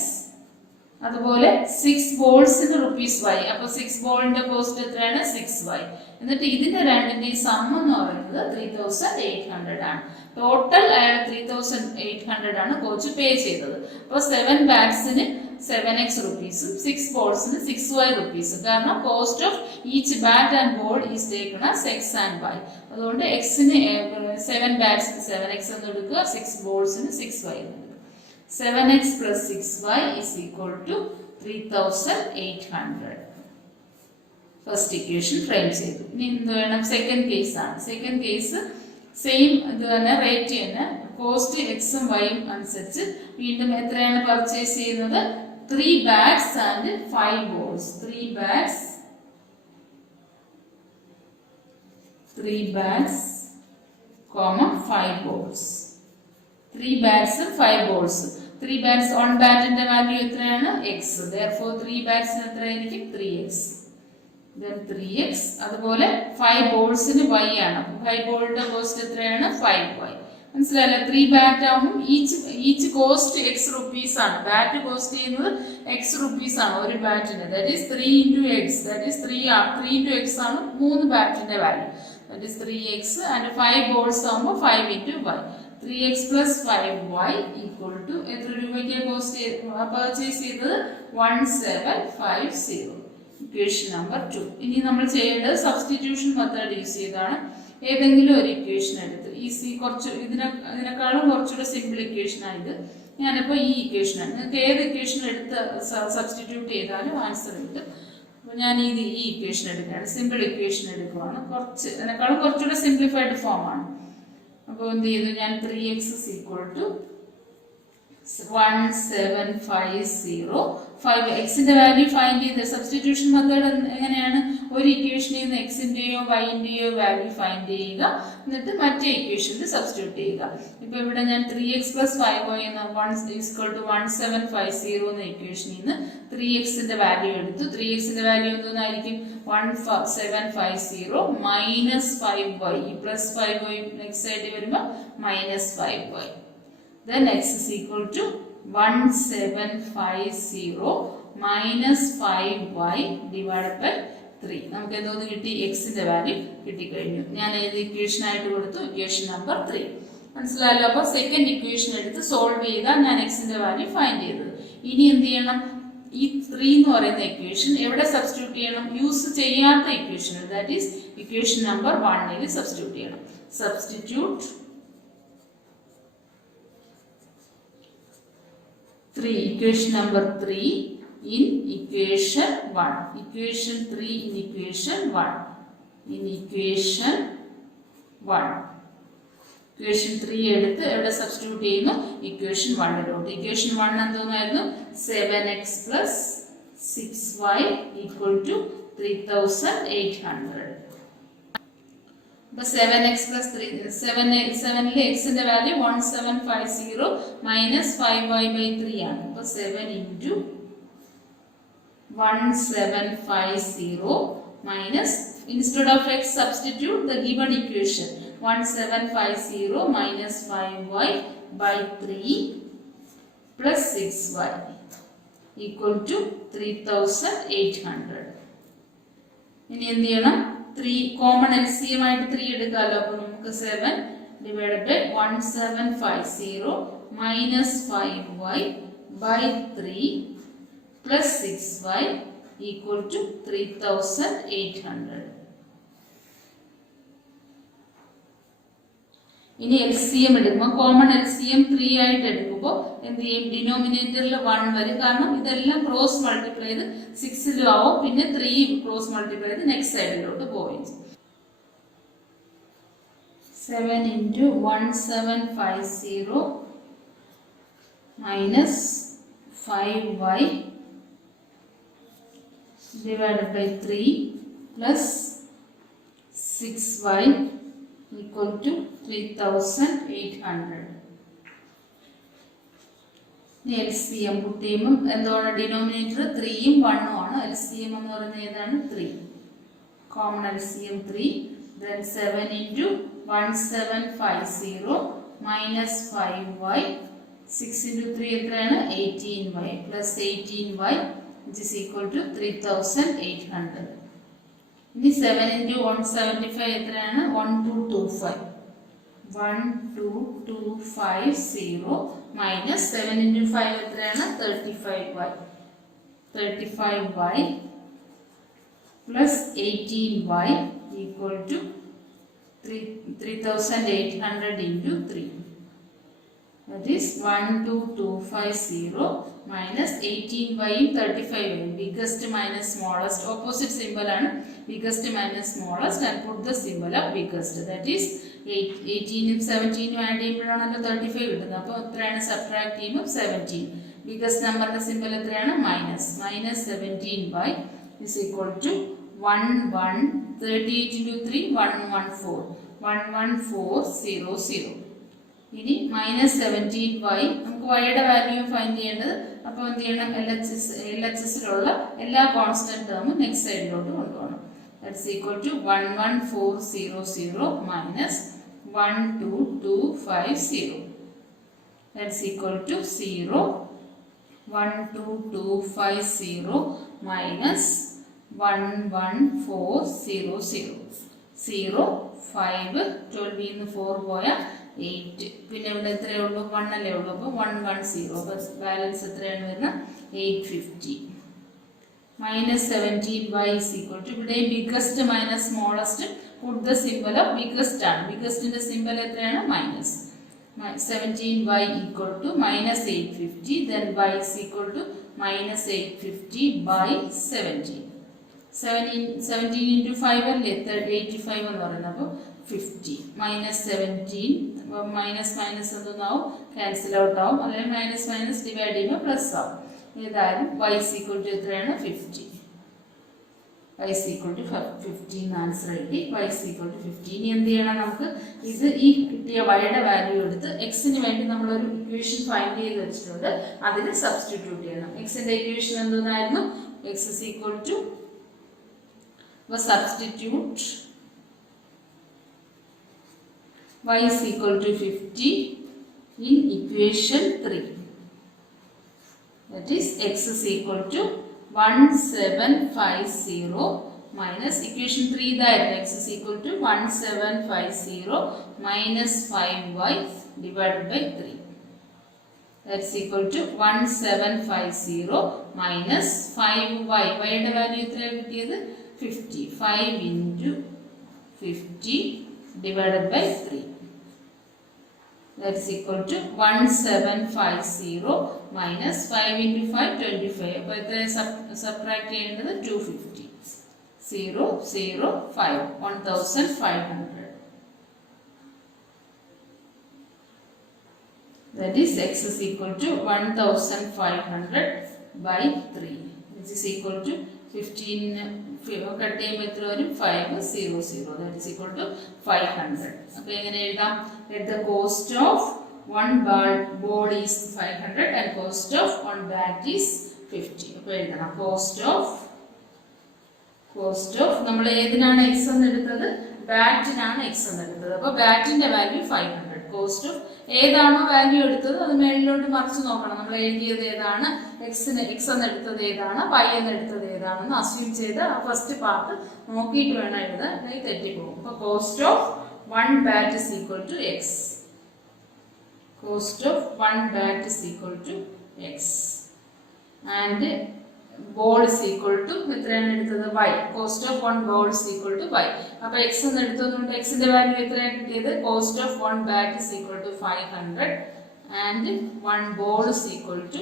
അതുപോലെ 6 ബോൾസിന് റുപ്പീസ് y. അപ്പോൾ 6 ബോളിന്റെ കോസ്റ്റ് എത്രയാണ്? 6y. എന്നിട്ട് ഇതിന്റെ രണ്ടിന്റെ സം എന്ന് പറയുന്നത് 3,800 ആണ്. ടോട്ടൽ 3,800 ആണ് കോച്ച് പേ ചെയ്തത്. അപ്പോൾ 7 ബാറ്റ്സിന് 7x റുപ്പീസും 6 ബോൾസിന് 6y റുപ്പീസ്. കാരണം cost of each bat and ball is taken as x and y. അതുകൊണ്ട് എക്സിന് 7 ബാറ്റ്സിന് 7x എന്ന് എടുക്കുക, 6 ബോൾസിന് 6y എന്ന് എടുക്കുക. 7x plus 6y is equal to 3,800. First equation frame ചെയ്തു. ഇനി എന്ത് വേണം? സെക്കൻഡ് കേസ് ആണ്. സെക്കൻഡ് കേസ് സെയിം ഇത് തന്നെ, റേറ്റ് തന്നെ, കോസ്റ്റ് എക്സും വൈയും അനുസരിച്ച് വീണ്ടും എത്രയാണ് പർച്ചേസ് ചെയ്യുന്നത്? 3 bats and 5 balls. 3 bats 5 balls. 3 bats 5 balls. 3 bats 1 ബാറ്റിന്റെ വാല്യൂ എത്രയാണ്? x. therefore 3 ബാറ്റ്സിന് എത്രയായിരിക്കും? 3x. then 3x. അതുപോലെ 5 ബോൾസിന് y ആണ്. 5 ബോളിന്റെ കോസ്റ്റ് എത്രയാണ്? 5y. മനസ്സിലായല്ലോ? 3 ബാറ്റ് ആകുമ്പോൾ ഈച്ച് കോസ്റ്റ് എക്സ് റുപ്പീസ് ആണ്. ബാറ്റ് കോസ്റ്റ് ചെയ്യുന്നത് എക്സ് റുപ്പീസ് ആണ് ഒരു ബാറ്റിന്. That is 3 into x. That is 3 into x ആണ് 3 ബാറ്റിന്റെ value. That is 3x and 5 balls ആകുമ്പോൾ 5 into y. 3x plus 5y equal to എത്ര രൂപയ്ക്ക് പർച്ചേസ് ചെയ്തത്? 1750. Equation number 2. ഇനി നമ്മൾ ചെയ്യേണ്ടത് സബ്സ്റ്റിറ്റ്യൂഷൻ മെത്തേഡ് യൂസ് ചെയ്താണ്. ഏതെങ്കിലും ഒരു ഇക്വേഷൻ എടുത്ത് ഇതിനേക്കാളും കുറച്ചുകൂടെ സിമ്പിൾ ഇക്വേഷൻ ആയത് ഞാനിപ്പോൾ ഈ ഇക്വേഷനാണ്. നിങ്ങൾക്ക് ഏത് ഇക്വേഷൻ എടുത്ത് സബ്സ്റ്റിറ്റ്യൂട്ട് ചെയ്താലും ആൻസർ കിട്ടും. അപ്പോൾ ഞാൻ ഈ ഇക്വേഷൻ എടുക്കുകയാണ്. സിമ്പിൾ ഇക്വേഷൻ എടുക്കുകയാണ്. അതിനേക്കാളും കുറച്ചുകൂടെ സിംപ്ലിഫൈഡ് ഫോം ആണ്. അപ്പോൾ എന്ത് ചെയ്തു? ഞാൻ 3x is equal to 1750. 5xന്റെ വാല്യൂ ഫൈൻഡ് ചെയ്ത് സബ്സ്റ്റിറ്റ്യൂഷൻ മെത്തേഡ് എങ്ങനെയാണ്? ഒരു ഇക്വേഷനിൽ നിന്ന് എക്സിന്റെയോ വൈന്റെയോ വാല്യൂ ഫൈൻഡ് ചെയ്യുക, എന്നിട്ട് മറ്റേ ഇക്വേഷനിൽ സബ്സ്റ്റിറ്റ്യൂട്ട് ചെയ്യുക. ഇപ്പൊ ഇവിടെ ഞാൻ 3x plus 5y എന്ന 1750 എന്ന ഇക്വേഷനിൽ നിന്ന് 3xന്റെ വാല്യൂ എടുത്തു. 3xന്റെ വാല്യൂ എന്തോന്നായിരിക്കും? 1750 minus 5y. ഈ പ്ലസ് 5y നെക്സ്റ്റ് സൈഡിൽ വരുമ്പോൾ minus 5y. Then x is equal to 1750 minus 5y divided by 3. നമുക്ക് എന്തോന്ന് കിട്ടി? എക്സിന്റെ വാല്യൂ കിട്ടിക്കഴിഞ്ഞു. ഞാൻ ഏത് ഇക്വേഷൻ ആയിട്ട് കൊടുത്തു? Equation number 3. മനസ്സിലായല്ലോ? അപ്പോൾ സെക്കൻഡ് ഇക്വേഷൻ എടുത്ത് സോൾവ് ചെയ്താൽ ഞാൻ എക്സിന്റെ വാല്യൂ ഫൈൻഡ് ചെയ്തത്. ഇനി എന്ത് ചെയ്യണം? ഈ 3 എന്ന് പറയുന്ന ഇക്വേഷൻ എവിടെ സബ്സ്റ്റിറ്റ്യൂട്ട് ചെയ്യണം? യൂസ് ചെയ്യാത്ത equation, that is equation number 1 substitute ചെയ്യണം. Substitute 3, equation number 3 in equation 1. Equation 3 in equation 1. In equation 1. Equation 3 എടുത്ത് എവിടെ സബ്സ്റ്റിറ്റ്യൂട്ട് ചെയ്യുന്നു? Equation 1 equation 1 എന്തോന്നായിരുന്നു? 7x plus 6y equal to 3800. അപ്പോൾ 7x plus 7ലെ എക്സിന്റെ വാല്യൂ 1750 മൈനസ് 5y by 3 ആണ്. അപ്പോൾ 7 into 1750 minus, instead of x substitute the given equation 1750 minus 5y by 3 plus 6y equal to 3800. ഇനി എന്ത് ചെയ്യണം? 3 കോമൺ LCM ആയിട്ട് 3 എടുക്കാമല്ലോ. അപ്പോൾ നമുക്ക് 7 divided by 1750 minus 5y by 3 plus 6y equal to 3800. ഇനി LCM എടുക്കുമ്പോൾ കോമൺ LCM 3 ആയിട്ട് എടുക്കുമ്പോൾ എന്ത് ചെയ്യും? ഡിനോമിനേറ്ററിൽ 1 വരും. കാരണം ഇതെല്ലാം ക്രോസ് മൾട്ടിപ്ലൈ ചെയ്ത് 6 ആവും. പിന്നെ 3 ക്രോസ് മൾട്ടിപ്ലൈ ചെയ്ത് നെക്സ്റ്റ് സൈഡിലോട്ട് പോവുകയും ചെയ്യും. 7 into 1750 minus 5y divided by 3 plus 6y equal to 3800. LCM puttu ചെയ്യുമ്പോൾ എന്താണ്? ഡിനോമിനേറ്റർ 3ഉം 1ഉം ആണ്. LCM എന്ന് പറയുന്നത് ഏതാണ്? 3. Common LCM 3. Then 7 into 1750 minus 5y. 6 into 3 എത്രയാണ്? 18y plus 18y which is equal to 3800. ഇനി 7 into 175 എത്രയാണ്? 1225. 12250 minus 7 into 5 എത്രയാണ്? 35y. 35y plus 18y equal to 3800 into 3. That is 12250 minus 18y 35y. Biggest minus smallest. Opposite symbol ആണ്. Biggest minus smallest and put the symbol of biggest. That is 18ഉം 17ഉം add ചെയ്യുമ്പോഴാണല്ലോ 35 കിട്ടുന്നത്. അപ്പോൾ എത്രയാണ്? Subtract ചെയ്യുമ്പോൾ 17. Biggest നമ്പറിന്റെ symbol എത്രയാണ്? Minus 17y is equal to 38 into 3 114. 11400. ഇനി മൈനസ് 17y. നമുക്ക് വൈയുടെ വാല്യൂ ഫൈൻഡ് ചെയ്യേണ്ടത്. അപ്പോൾ എന്ത് ചെയ്യണം? LHSലുള്ള എല്ലാ കോൺസ്റ്റന്റ് ടേമും നെക്സ്റ്റ് സൈഡിലോട്ട് കൊണ്ടുപോകണം. That's equal to 11400 minus 12250. That's equal to 0, 12250 minus 11400. 0, 5, 12 in 4 പോയ 8. പിന്നെ ഇവിടെ എത്രയേ ഉള്ളൂ? 1 അല്ലേ ഉള്ളൂ. അപ്പോൾ 110. അപ്പോൾ ബാലൻസ് എത്രയാണ് വരുന്നത്? 850. Minus 17y is equal to, ഇവിടെ biggest minus smallest, put the symbol of biggest ആണ്. ബിഗസ്റ്റിന്റെ സിമ്പൽ എത്രയാണ്? Minus. 17y equal to minus 850. Then y is equal to minus 850 by 17. 17 into 5 അല്ലേ 85 എന്ന് പറയുന്നത്. അപ്പോൾ 50 മൈനസ് 17, മൈനസ് മൈനസ് എന്താവും? ക്യാൻസൽ ഔട്ട് ആവും. അല്ലെങ്കിൽ മൈനസ് മൈനസ് ഡിവൈഡ് ചെയ്യുമ്പോൾ പ്ലസ് ആവും. ഏതായാലും y is equal to എത്രയാണ്? 50. y is equal to 15 answer കിട്ടി. y is equal to 15. ഇനി എന്ത് ചെയ്യണം? നമുക്ക് ഇത് ഈ കിട്ടിയ y-യുടെ വാല്യൂ എടുത്ത് x-ന് വേണ്ടി നമ്മളൊരു ഇക്വേഷൻ ഫൈൻഡ് ചെയ്ത് വെച്ചിട്ടുണ്ട്. അതിന് സബ്സ്റ്റിറ്റ്യൂട്ട് ചെയ്യണം. x-ന്റെ ഇക്വേഷൻ എന്തായിരുന്നു? x is equal to, substitute y is equal to 50 in equation 3. That is x is equal to 1750 minus equation 3 that x is equal to 1750 minus 5y divided by 3. That's equal to 1750 minus 5y. Y യുടെ value എത്രയാണ് കിട്ടിയത്? 50. 5 into 50 divided by 3. That's equal to 1750 minus 5 into 5, 25. അപ്പോൾ എത്ര subtract ചെയ്യേണ്ടത്? 250. 0, 0, 5. 1500. That is x is equal to 1500 by 3. This is equal to 15. Cut ചെയ്യുമ്പോൾ എത്ര വരും? 500. That is equal to 500. അപ്പോൾ എങ്ങനെ എഴുതാം? Let the cost of one ball is 500 and cost of one bat is 50. അപ്പോൾ എഴുതണം cost of നമ്മൾ ഏതിനാണ് x എന്ന് എടുത്തത്? ബാറ്റിനാണ് x എന്ന് എടുത്തത്. അപ്പോൾ ബാറ്റിന്റെ വാല്യൂ 500. കോസ്റ്റ് ഓഫ് ഏതാണോ വാല്യൂ എടുത്തത് അത് മേളിലോട്ട് മറിച്ച് നോക്കണം. നമ്മൾ എഴുതിയത് ഏതാണ്? x എന്ന് എടുത്തത് ഏതാണ്? y എന്ന് എടുത്തത് ഏതാണെന്ന് അസ്യൂം ചെയ്ത് ആ ഫസ്റ്റ് പാർട്ട് നോക്കിയിട്ട് വേണം എഴുതാൻ. അല്ലെങ്കിൽ തെറ്റിപ്പോകും. അപ്പോൾ cost of 1 bat is equal to x. Cost of 1 bat is equal to x. And ball is equal to എത്രയാണ് എടുത്തത്? y. Cost of 1 ball is equal to y. അപ്പോൾ x എന്ന് എടുത്തതുകൊണ്ട് x ന്റെ വാല്യൂ എത്രയാണ് കിട്ടിയത്? Cost of 1 bat is equal to 500 and 1 ball is equal to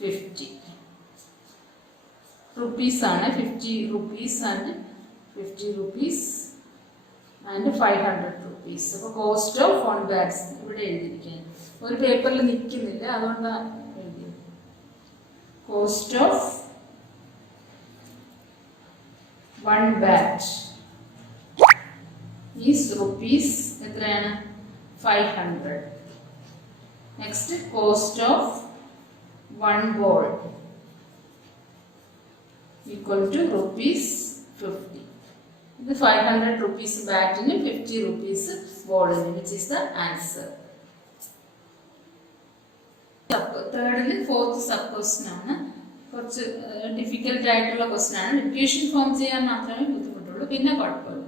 50 rupees ആണ്. 50 rupees and 50 rupees and 500 rupees. അപ്പോൾ cost of 1 bats ഇവിടെ എഴുതിയിരിക്കുകയാണ്. ഒരു പേപ്പറിൽ നിൽക്കുന്നില്ല, അതുകൊണ്ടാണ് എഴുതിയത്. Cost of 1 bat is rupees എത്രയാണ്? 500. Next cost of 1 ball equal to rupees 50. ഇത് 500 rupees ബാറ്റിന്, 50 rupees ബോളിന്, which is the answer. തേർഡിൽ ഫോർത്ത് സബ് ക്വസ്റ്റ്യൻ ആണ്. കുറച്ച് ഡിഫിക്കൽട്ട് ആയിട്ടുള്ള ക്വസ്റ്റ്യൻ ആണ്. ഇക്വേഷൻ ഫോം ചെയ്യാൻ മാത്രമേ ബുദ്ധിമുട്ടുള്ളൂ, പിന്നെ കുഴപ്പമില്ല.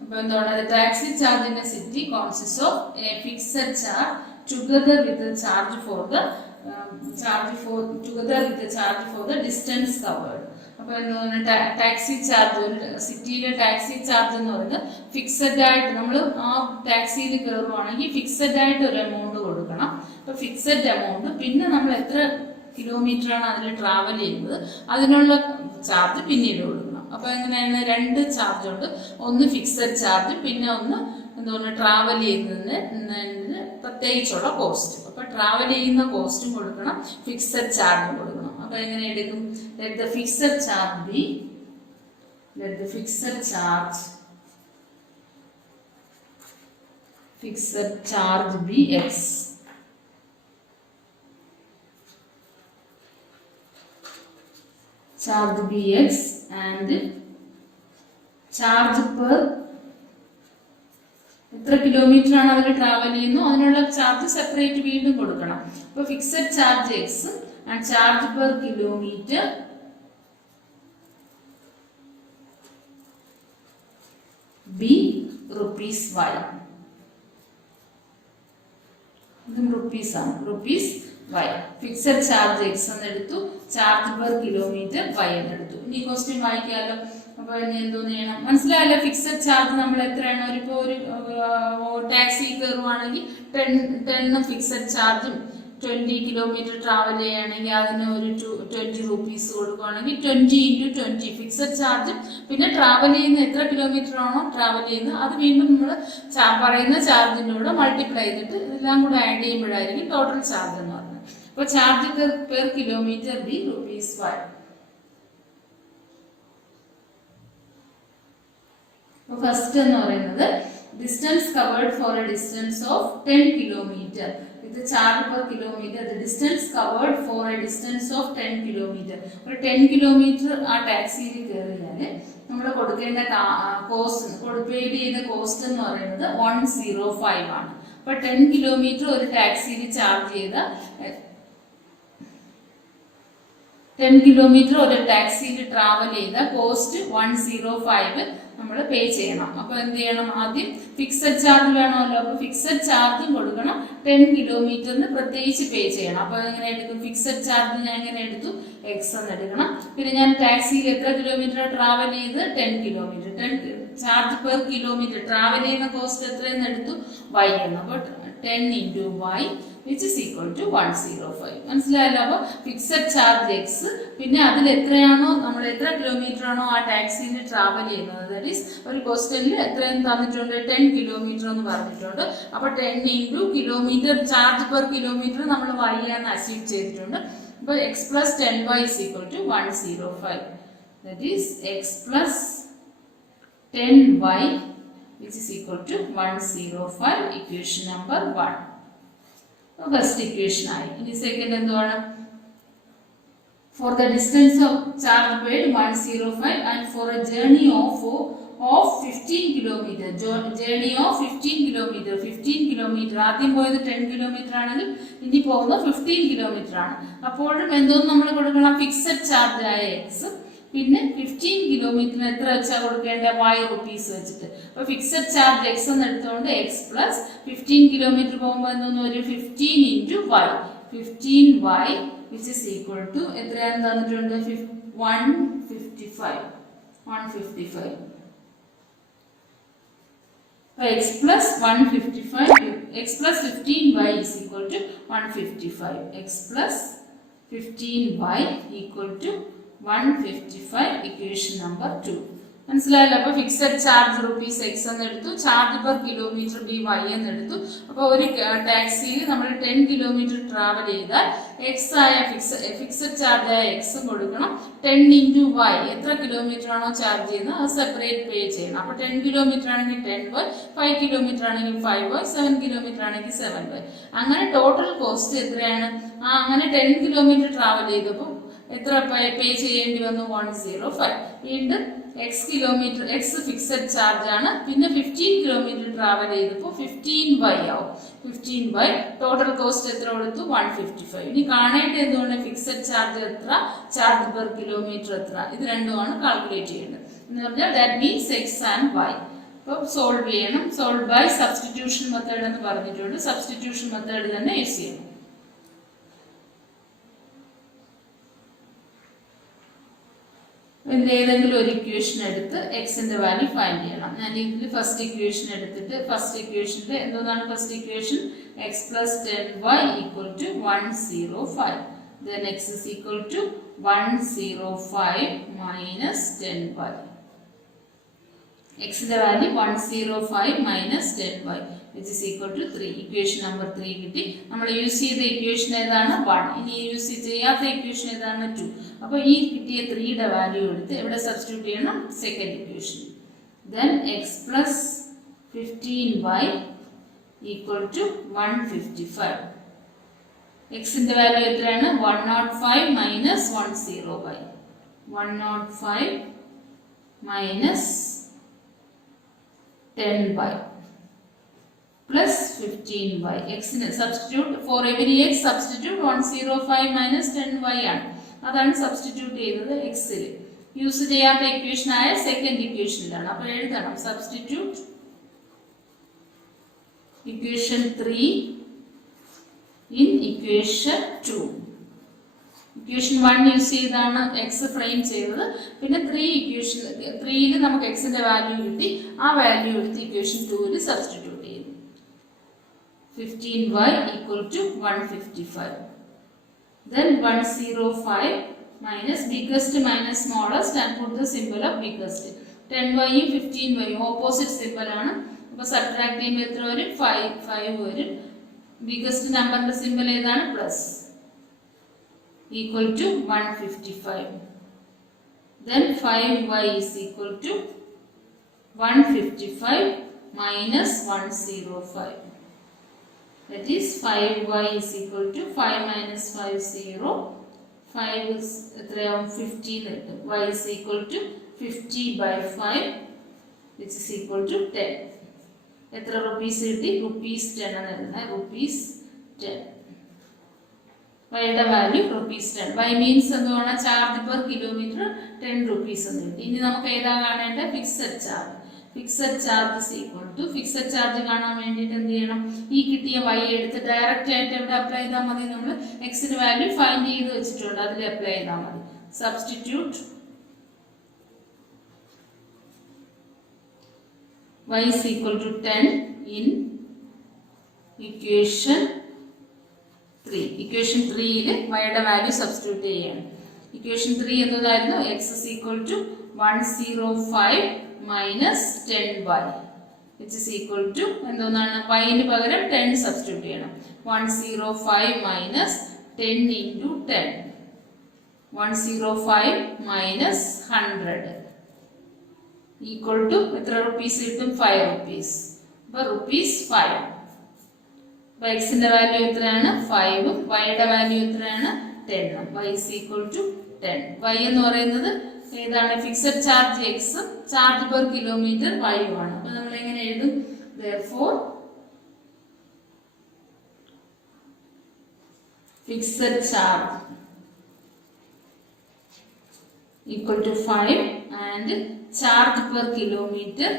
അപ്പോൾ എന്താണ്? Taxi charge in a city consist of a fixed charge together with charge for the distance covered. അപ്പോൾ എന്താണ്? ടാക്സി ചാർജ്, ഒരു സിറ്റിയിലെ ടാക്സി ചാർജ് എന്ന് പറയുന്നത് ഫിക്സഡ് ആയിട്ട്, നമ്മൾ ആ ടാക്സിയിൽ കയറുവാണെങ്കിൽ ഫിക്സഡ് ആയിട്ട് ഒരു എമൗണ്ട് കൊടുക്കണം. അപ്പോൾ ഫിക്സഡ് എമൗണ്ട്, പിന്നെ നമ്മൾ എത്ര കിലോമീറ്റർ ആണ് അതിൽ ട്രാവൽ ചെയ്യുന്നത് അതിനുള്ള ചാർജ് പിന്നീട് കൊടുക്കണം. അപ്പോൾ എങ്ങനെയാണ്? 2 ചാർജ് ഉണ്ട്. ഒന്ന് ഫിക്സഡ് ചാർജ്, പിന്നെ ഒന്ന് എന്താണ്? ട്രാവൽ ചെയ്യുന്നതിന് പ്രത്യേകിച്ചുള്ള കോസ്റ്റ്. അപ്പോൾ ട്രാവൽ ചെയ്യുന്ന കോസ്റ്റും കൊടുക്കണം, ഫിക്സഡ് ചാർജും കൊടുക്കണം. അപ്പോൾ എങ്ങനെ എടുക്കും? Let the fixed charge B X. Charge bx and charge per എത്ര കിലോമീറ്റർ ആണ് അവർ ട്രാവൽ ചെയ്യുന്നു അതിനുള്ള ചാർജ് സെപ്പറേറ്റ് വീണ്ടും കൊടുക്കണം. അപ്പോൾ fixed charge x and charge per kilometre be rupees y. ഇതും റുപ്പീസ് ആണ്, rupees y. Fixed charge x എന്ന് എടുത്തു, ചാർജ് പെർ കിലോമീറ്റർ വൈ എന്ന് എടുത്തു. ഇനി ക്വസ്റ്റ്യൻ വായിക്കാമല്ലോ. അപ്പോൾ ഇനി എന്തോന്ന് ചെയ്യണം മനസ്സിലായല്ലോ. ഫിക്സഡ് ചാർജ് നമ്മൾ എത്രയാണ്, ഇപ്പോൾ ഒരു ടാക്സി കയറുവാണെങ്കിൽ 10 ഫിക്സഡ് ചാർജും 20 കിലോമീറ്റർ ട്രാവൽ ചെയ്യുകയാണെങ്കിൽ അതിന് ഒരു 20 റുപ്പീസ് കൊടുക്കുകയാണെങ്കിൽ 20 × 20 ഫിക്സഡ് ചാർജും പിന്നെ ട്രാവൽ ചെയ്യുന്ന എത്ര കിലോമീറ്റർ ആണോ ട്രാവൽ ചെയ്യുന്നത് അത് വീണ്ടും നമ്മൾ പറയുന്ന ചാർജിൻ്റെ കൂടെ മൾട്ടിപ്ലൈ ചെയ്തിട്ട് ഇതെല്ലാം കൂടെ ആഡ് ചെയ്യുമ്പോഴായിരിക്കും ടോട്ടൽ ചാർജ് എന്ന് പറയുന്നത്. അപ്പോൾ charge per kilometre be rupees 5. First എന്ന് പറയുന്നത് distance covered for a distance of 10 kilometre. ഇത് charge per kilometre. Distance covered for a distance of 10 kilometre. ഒരു 10 കിലോമീറ്റർ ആ ടാക്സിയിൽ കയറിയാൽ നമ്മൾ കൊടുക്കേണ്ട കോസ്റ്റ്, പേ ചെയ്ത കോസ്റ്റ് എന്ന് പറയുന്നത് 105 ആണ്. അപ്പോൾ 10 കിലോമീറ്റർ ഒരു ടാക്സിയിൽ ചാർജ് ചെയ്ത 10 കിലോമീറ്റർ ഒരു ടാക്സിയിൽ ട്രാവൽ ചെയ്ത കോസ്റ്റ് 105 നമ്മൾ പേ ചെയ്യണം. അപ്പോൾ എന്ത് ചെയ്യണം, ആദ്യം ഫിക്സഡ് ചാർജ് വേണമല്ലോ. അപ്പോൾ ഫിക്സഡ് ചാർജും കൊടുക്കണം, 10 കിലോമീറ്ററിന് പ്രത്യേകിച്ച് പേ ചെയ്യണം. അപ്പോൾ എങ്ങനെ എടുക്കും, ഫിക്സഡ് ചാർജ് ഞാൻ എങ്ങനെ എടുത്തു, എക്സ് എന്ന് എടുക്കണം. പിന്നെ ഞാൻ ടാക്സിയിൽ എത്ര കിലോമീറ്റർ ട്രാവൽ ചെയ്ത്, 10 kilometre. 10 charge per kilometre travel ചെയ്യുന്ന കോസ്റ്റ് എത്രയെന്ന് എടുത്തു, വൈ എന്ന്. അപ്പോൾ 10 × y which is equal to 105. മനസ്സിലായല്ലോ. അപ്പോൾ ഫിക്സഡ് ചാർജ് എക്സ്, പിന്നെ അതിൽ എത്രയാണോ നമ്മൾ എത്ര കിലോമീറ്റർ ആണോ ആ ടാക്സിയിൽ ട്രാവൽ ചെയ്യുന്നത്, ദാറ്റ് ഈസ് ഒരു ക്വസ്റ്റ്യനിൽ എത്രയെന്ന് തന്നിട്ടുണ്ട്, 10 കിലോമീറ്റർ എന്ന് പറഞ്ഞിട്ടുണ്ട്. അപ്പോൾ 10 × കിലോമീറ്റർ ചാർജ് പെർ കിലോമീറ്റർ നമ്മൾ y എന്ന് അസ്യൂം ചെയ്തിട്ടുണ്ട്. അപ്പോൾ X plus 10y is equal to 105. That is X plus 10y which is equal to 105. Equation number 1. First equation ആയി. ഇനി സെക്കൻഡ് എന്താണ്, for the distance of charge paid 105 and for a journey of 15 kilometer. Journey of 15 kilometer. 15 kilometer. ആദ്യം പോയത് 10 kilometre ആണെങ്കിൽ ഇനി പോകുന്നത് 15 kilometre ആണ്. അപ്പോഴും എന്തോന്ന് നമ്മൾ കൊടുക്കണം, ഫിക്സഡ് ചാർജ് ആയ എക്സ്, പിന്നെ 15 കിലോമീറ്ററിന് എത്ര വെച്ചാൽ കൊടുക്കേണ്ട, y റുപ്പീസ് വെച്ചിട്ട്. അപ്പോൾ ഫിക്സഡ് ചാർജ് എക്സ് എന്ന് എടുത്തുകൊണ്ട് എക്സ് പ്ലസ് 15 കിലോമീറ്റർ പോകുമ്പോൾ എന്തോന്ന് വരും, 15 × y. 15y which is equal to എത്രയാണെന്ന് തന്നിട്ടുണ്ട്, 155. അപ്പോൾ x plus 155, x plus 15y is equal to 155. x plus 15y equal to 155. Equation number 2. മനസ്സിലായല്ലോ. അപ്പോൾ ഫിക്സഡ് ചാർജ് റുപ്പീസ് എക്സ് എന്ന് എടുത്തു, charge per kilometre be y എന്ന് എടുത്തു. അപ്പോൾ ഒരു ടാക്സിയിൽ നമ്മൾ 10 കിലോമീറ്റർ ട്രാവൽ ചെയ്താൽ എക്സ് ആയ ഫിക്സഡ് ചാർജ് ആയ എക്സും കൊടുക്കണം, 10 × y എത്ര കിലോമീറ്റർ ആണോ ചാർജ് ചെയ്യുന്നത് അത് സെപ്പറേറ്റ് പേ ചെയ്യണം. അപ്പോൾ 10 കിലോമീറ്റർ ആണെങ്കിൽ 10y, 5 കിലോമീറ്റർ ആണെങ്കിൽ 5y, 7 കിലോമീറ്റർ ആണെങ്കിൽ 7y. അങ്ങനെ ടോട്ടൽ കോസ്റ്റ് എത്രയാണ്, അങ്ങനെ 10 കിലോമീറ്റർ ട്രാവൽ ചെയ്തപ്പോൾ എത്ര പേ ചെയ്യേണ്ടി വന്നു, 105. വീണ്ടും X kilometre, X fixed charge ആണ്, പിന്നെ 15 കിലോമീറ്റർ ട്രാവൽ ചെയ്തപ്പോൾ 15y ആവും. 15y ടോട്ടൽ കോസ്റ്റ് എത്ര കൊടുത്തു, 155. ഇനി കാണേണ്ടത് എന്തുകൊണ്ട്, ഫിക്സഡ് ചാർജ് എത്ര, ചാർജ് പെർ കിലോമീറ്റർ എത്ര, ഇത് രണ്ടുമാണ് കാൽക്കുലേറ്റ് ചെയ്യേണ്ടത്. എന്ന് പറഞ്ഞാൽ that means x and y. അപ്പോൾ സോൾവ് ചെയ്യണം. സോൾവ് ബൈ സബ്സ്റ്റിറ്റ്യൂഷൻ മെത്തേഡ് എന്ന് പറഞ്ഞിട്ടുണ്ട്. സബ്സ്റ്റിറ്റ്യൂഷൻ മെത്തേഡ് തന്നെ യൂസ് ചെയ്യണം. ഏതെങ്കിലും ഒരു ഇക്വേഷൻ എടുത്ത് എക്സിന്റെ വാല്യൂ ഫൈൻഡ് ചെയ്യണം. ഞാൻ ഇതിൽ ഫസ്റ്റ് ഇക്വേഷൻ എടുത്തിട്ട്, ഫസ്റ്റ് ഇക്വേഷന്റെ എന്താണ് first equation, x plus 10y equal to 105. Then x is equal to 105 minus 10y. X ന്റെ value 105 minus 10y which is equal to 3. Equation number 3 കിട്ടി. നമ്മൾ യൂസ് ചെയ്ത ഇക്വേഷൻ ഏതാണ്, 1. ഇനി യൂസ് ചെയ്യാത്ത ഇക്വേഷൻ ഏതാണ്, 2. അപ്പോൾ ഈ കിട്ടിയ 3യുടെ വാല്യൂ എടുത്ത് എവിടെ സബ്സ്റ്റിറ്റ്യൂട്ട് ചെയ്യണം, second equation. Then x plus 15y equal to 155. എക്സിന്റെ വാല്യൂ എത്രയാണ്, 105 minus 105. 105 minus 10y. plus 15y. X substitute for every x substitute 105 minus 10y ആണ്. അതാണ് സബ്സ്റ്റിറ്റ്യൂട്ട് ചെയ്തത് എക്സിൽ. യൂസ് ചെയ്യാത്ത ഇക്വേഷൻ ആയ സെക്കൻഡ് ഇക്വേഷനിലാണ്. അപ്പോൾ എഴുതണം substitute equation 3 in equation 2. Equation 1 use ചെയ്താണ് എക്സ് ഫ്രെയിം ചെയ്തത്. പിന്നെ 3യിൽ നമുക്ക് എക്സിന്റെ വാല്യൂ കിട്ടി. ആ വാല്യൂ എടുത്ത് ഇക്വേഷൻ 2ൽ സബ്സ്റ്റിറ്റ്യൂട്ട് ചെയ്തു. 15y equal to 155. Then 105 minus biggest minus smallest and put the symbol of biggest. 10y ഉം 15y ഓപ്പോസിറ്റ് സിമ്പിൾ ആണ്. അപ്പോൾ സബ്ട്രാക്ട് ചെയ്യുമ്പോൾ എത്ര വരും? 5 വരും. ബിഗസ്റ്റ് നമ്പറിന്റെ സിമ്പിൾ ഏതാണ്? Plus. Equal to 155. Then 5y is equal to 155 minus 105. That is 5y is equal to 5 minus 5 0. 5 is 15. Y is equal to 50 by 5, which is equal to 10. എത്ര rupees കിട്ടി? റുപ്പീസ് 10 എന്ന് എഴുതുന്നത്. റുപ്പീസ് 10. വൈയുടെ value rupees 10. Y means എന്താണ്? Charge per kilometre 10 rupees എന്ന് കിട്ടി. ഇനി നമുക്ക് ഏതാ കാണേണ്ടത്? Fixed charge. Fixed charge is equal to fixed charge കാണാൻ വേണ്ടിയിട്ട് എന്ത് ചെയ്യണം? ഈ കിട്ടിയ വൈ എടുത്ത് ഡയറക്റ്റ് ആയിട്ട് എവിടെ അപ്ലൈ ചെയ്താൽ മതി? നമ്മൾ എക്സിന്റെ വാല്യൂ ഫൈൻഡ് ചെയ്ത് വെച്ചിട്ടുണ്ട്, അതിൽ അപ്ലൈ ചെയ്താൽ മതി. Substitute y is equal to 10 in equation 3. Equation 3ൽ yയുടെ വാല്യൂ സബ്സ്റ്റിറ്റ്യൂട്ട് ചെയ്യണം. ഇക്വേഷൻ 3 എന്തായിരുന്നു? x is equal to 105 minus 10y, which is equal to എന്താണ്? yന് പകരം 10 സബ്സ്റ്റിറ്റ്യൂട്ട് ചെയ്യണം. 105 minus 10 into 10. 105 minus 100 equal to എത്ര റുപ്പീസ് കിട്ടും? 5 റുപ്പീസ്. അപ്പോൾ റുപ്പീസ് 5. അപ്പോൾ എക്സിന്റെ വാല്യൂ എത്രയാണ്? 5 ഉം വൈയുടെ വാല്യൂ എത്രയാണ്? 10 ഉം. y is equal to 10. y എന്ന് പറയുന്നത് ഏതാണ്? Fixed charge X, charge per kilometre y ആണ്. അപ്പോൾ നമ്മൾ എങ്ങനെ എഴുതും? therefore fixed charge equal to 5 and charge per kilometer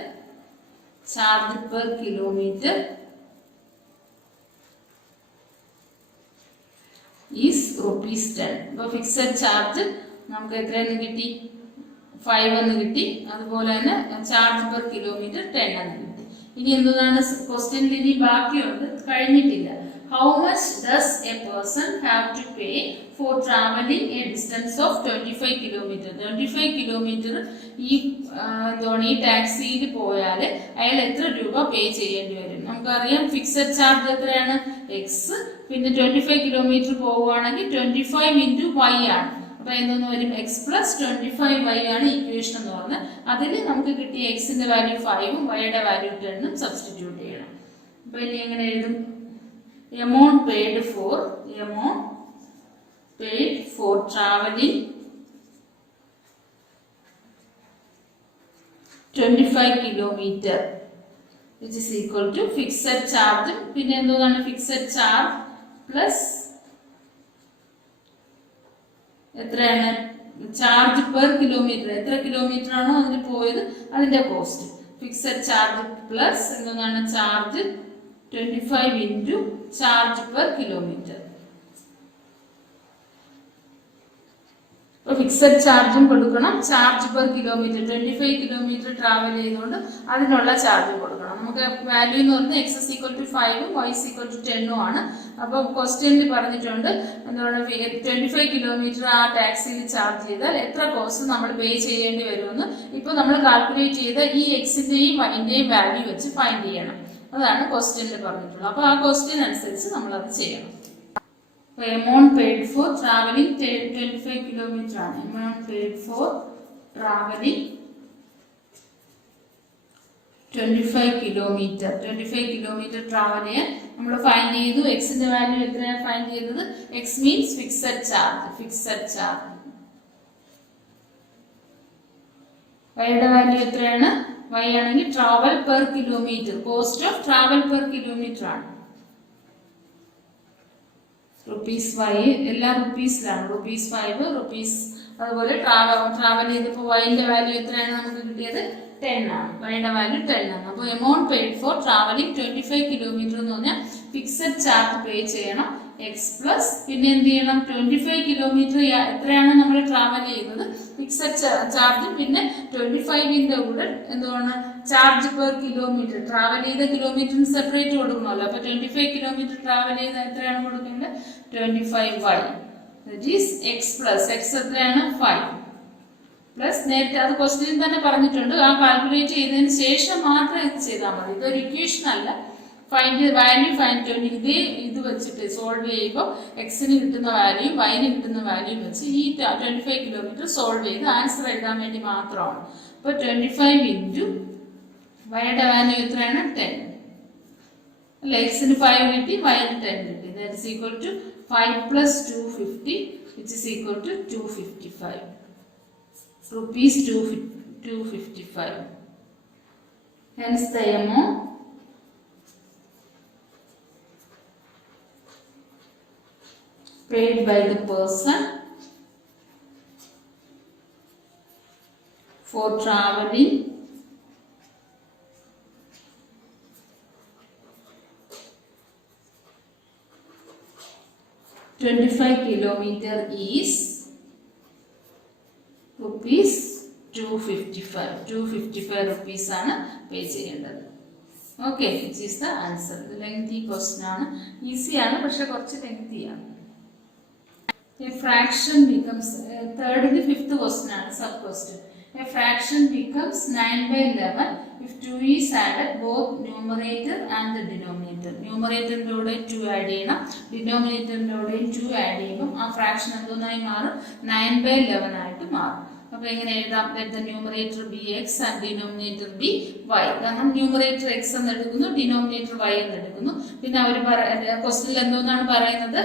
is rupees 10. അപ്പോൾ ഫിക്സഡ് ചാർജ് നമുക്ക് എത്രയെന്ന് കിട്ടി? 5 എന്ന് കിട്ടി. അതുപോലെ തന്നെ ചാർജ് പെർ കിലോമീറ്റർ 10 എന്ന് കിട്ടി. ഇനി എന്താണ് ക്വസ്റ്റ്യനിൽ? ഇനി ബാക്കിയുണ്ട്, കഴിഞ്ഞിട്ടില്ല. How much does a person have to pay for traveling a distance of 25 kilometer? 25 kilometer ഈ ടാക്സിയിൽ പോയാൽ അയാൾ എത്ര രൂപ പേ ചെയ്യേണ്ടി വരും? നമുക്കറിയാം ഫിക്സഡ് ചാർജ് എത്രയാണ്? എക്സ്. പിന്നെ 25 കിലോമീറ്റർ പോവുകയാണെങ്കിൽ 25 into y ആണ്. അപ്പോൾ എന്തെന്ന് വരും? എക്സ് പ്ലസ് 25y ആണ് ഇക്വേഷൻ എന്ന് പറഞ്ഞാൽ. അതിൽ നമുക്ക് കിട്ടിയ എക്സിന്റെ വാല്യൂ 5 ഉം വൈയുടെ വാല്യൂ 10 ഉം സബ്സ്റ്റിറ്റ്യൂട്ട് ചെയ്യണം. അപ്പോൾ ഇനി എങ്ങനെ എഴുതും? amount paid for traveling 25 kilometer, which is equal to fixed charge. പിന്നെ എന്താണ്? ഫിക്സഡ് ചാർജ് പ്ലസ് എത്രയാണ്? Charge per kilometre. എത്ര കിലോമീറ്റർ ആണോ അതിന് പോയത് അതിന്റെ കോസ്റ്റ്. ഫിക്സഡ് ചാർജ് പ്ലസ് എന്താണ്? Charge 25 into charge per kilometer. അപ്പോൾ ഫിക്സഡ് ചാർജും കൊടുക്കണം, charge per kilometre 25 kilometre travel ചെയ്തുകൊണ്ട് അതിനുള്ള ചാർജ് കൊടുക്കണം. നമുക്ക് വാല്യൂ എന്ന് പറഞ്ഞാൽ x is equal to 5 ഉം y is equal to 10 ഉം ആണ്. അപ്പോൾ ക്വസ്റ്റ്യനിൽ പറഞ്ഞിട്ടുണ്ട് എന്താണ്? 25 കിലോമീറ്റർ ആ ടാക്സിയിൽ ചാർജ് ചെയ്താൽ എത്ര കോസ്റ്റ് നമ്മൾ പേ ചെയ്യേണ്ടി വരുമെന്ന് ഇപ്പോൾ നമ്മൾ കാൽക്കുലേറ്റ് ചെയ്ത ഈ എക്സിന്റെയും വൈന്റെയും വാല്യൂ വെച്ച് ഫൈൻഡ് ചെയ്യണം. അതാണ് ക്വസ്റ്റ്യനിൽ പറഞ്ഞിട്ടുള്ളത്. അപ്പോൾ ആ ക്വസ്റ്റ്യൻ അനുസരിച്ച് നമ്മൾ അത് ചെയ്യണം. അപ്പോൾ amount paid for travelling 25 kilometre ആണ്. Amount paid for travelling 25 kilometre travel ചെയ്യാൻ നമ്മൾ ഫൈൻഡ് ചെയ്തു. എക്സിന്റെ വാല്യൂ എത്രയാണ് ഫൈൻഡ് ചെയ്തത്? X means fixed charge. വൈയുടെ വാല്യൂ എത്രയാണ്? y ആണെങ്കിൽ travel per kilometre, cost of travel per kilometre ആണ്. റുപ്പീസ് y എല്ലാം റുപ്പീസിലാണ്, ₹5 റുപ്പീസ്. അതുപോലെ ട്രാവൽ ചെയ്തപ്പോൾ വൈൻ്റെ വാല്യൂ എത്രയാണ് നമുക്ക് കിട്ടിയത്? 10 ആണ്. വൈയുടെ വാല്യൂ 10 ആണ്. അപ്പോൾ amount paid for travelling 25 kilometre എന്ന് പറഞ്ഞാൽ ഫിക്സഡ് ചാർജ് പേ ചെയ്യണം, എക്സ് പ്ലസ് പിന്നെ എന്ത് ചെയ്യണം? 25 കിലോമീറ്റർ എത്രയാണ് നമ്മൾ ട്രാവൽ ചെയ്യുന്നത്, ഫിക്സഡ് ചാർജ്, പിന്നെ 25ന്റെ കൂടെ എന്തുകൊണ്ട് ചാർജ് പെർ കിലോമീറ്റർ, ട്രാവൽ ചെയ്ത കിലോമീറ്ററിന് സെപ്പറേറ്റ് കൊടുക്കണമല്ലോ. അപ്പോൾ 25 കിലോമീറ്റർ ട്രാവൽ ചെയ്ത എത്രയാണ് കൊടുക്കേണ്ടത്? 25y. That is X plus X എത്രയാണ്? 5 പ്ലസ് നേരത്തെ അത് ക്വസ്റ്റ്യൻ തന്നെ പറഞ്ഞിട്ടുണ്ട്, ആ കാൽക്കുലേറ്റ് ചെയ്തതിന് ശേഷം മാത്രം ഇത് ചെയ്താൽ മതി. ഇതൊരു ഇക്വേഷൻ അല്ല. ഫൈൻഡ് വാല്യൂ ഇത് വെച്ചിട്ട് സോൾവ് ചെയ്യുമ്പോൾ എക്സിന് കിട്ടുന്ന വാല്യൂ വൈന് കിട്ടുന്ന വാല്യൂ വെച്ച് ഈ 25 കിലോമീറ്റർ സോൾവ് ചെയ്ത് ആൻസർ എഴുതാൻ വേണ്ടി മാത്രമാണ്. അപ്പോൾ 25 ഇൻറ്റു വൈയുടെ വാല്യൂ എത്രയാണ്? 10 അല്ല, എക്സിന് 5 കിട്ടി, വൈന് 10 കിട്ടി. That is equal to 5 plus 250 which is equal to 255 rupees. 255. Hence the amount paid by the person for traveling 25 kilometer is rupees 255. 255 rupees ആണ് പേ ചെയ്യേണ്ടത്. Okay, which is the answer. ഇത് ലെങ്തി ക്വസ്റ്റ്യൻ ആണ്, ഈസി ആണ്, പക്ഷെ കുറച്ച് lengthy ആണ്. A fraction becomes third and fifth question ആണ്, sub question. A fraction becomes 9/11 if 2 is added both numerator and the denominator. Numerator കൂടെ 2 ആഡ് ചെയ്യണം, ഡിനോമിനേറ്ററിന്റെ കൂടെ 2 ആഡ് ചെയ്യുമ്പോൾ ആ ഫ്രാക്ഷൻ എന്തോന്നായി മാറും? 9/11 ആയിട്ട് മാറും. അപ്പോൾ എങ്ങനെ എഴുതാം? let the numerator be x and denominator be y. കാരണം ന്യൂമറേറ്റർ x എന്ന് എടുക്കുന്നു, ഡിനോമിനേറ്റർ y എന്ന് എടുക്കുന്നു. പിന്നെ അവർ ക്വസ്റ്റ്യനിൽ എന്തോന്നാണ് പറയുന്നത്?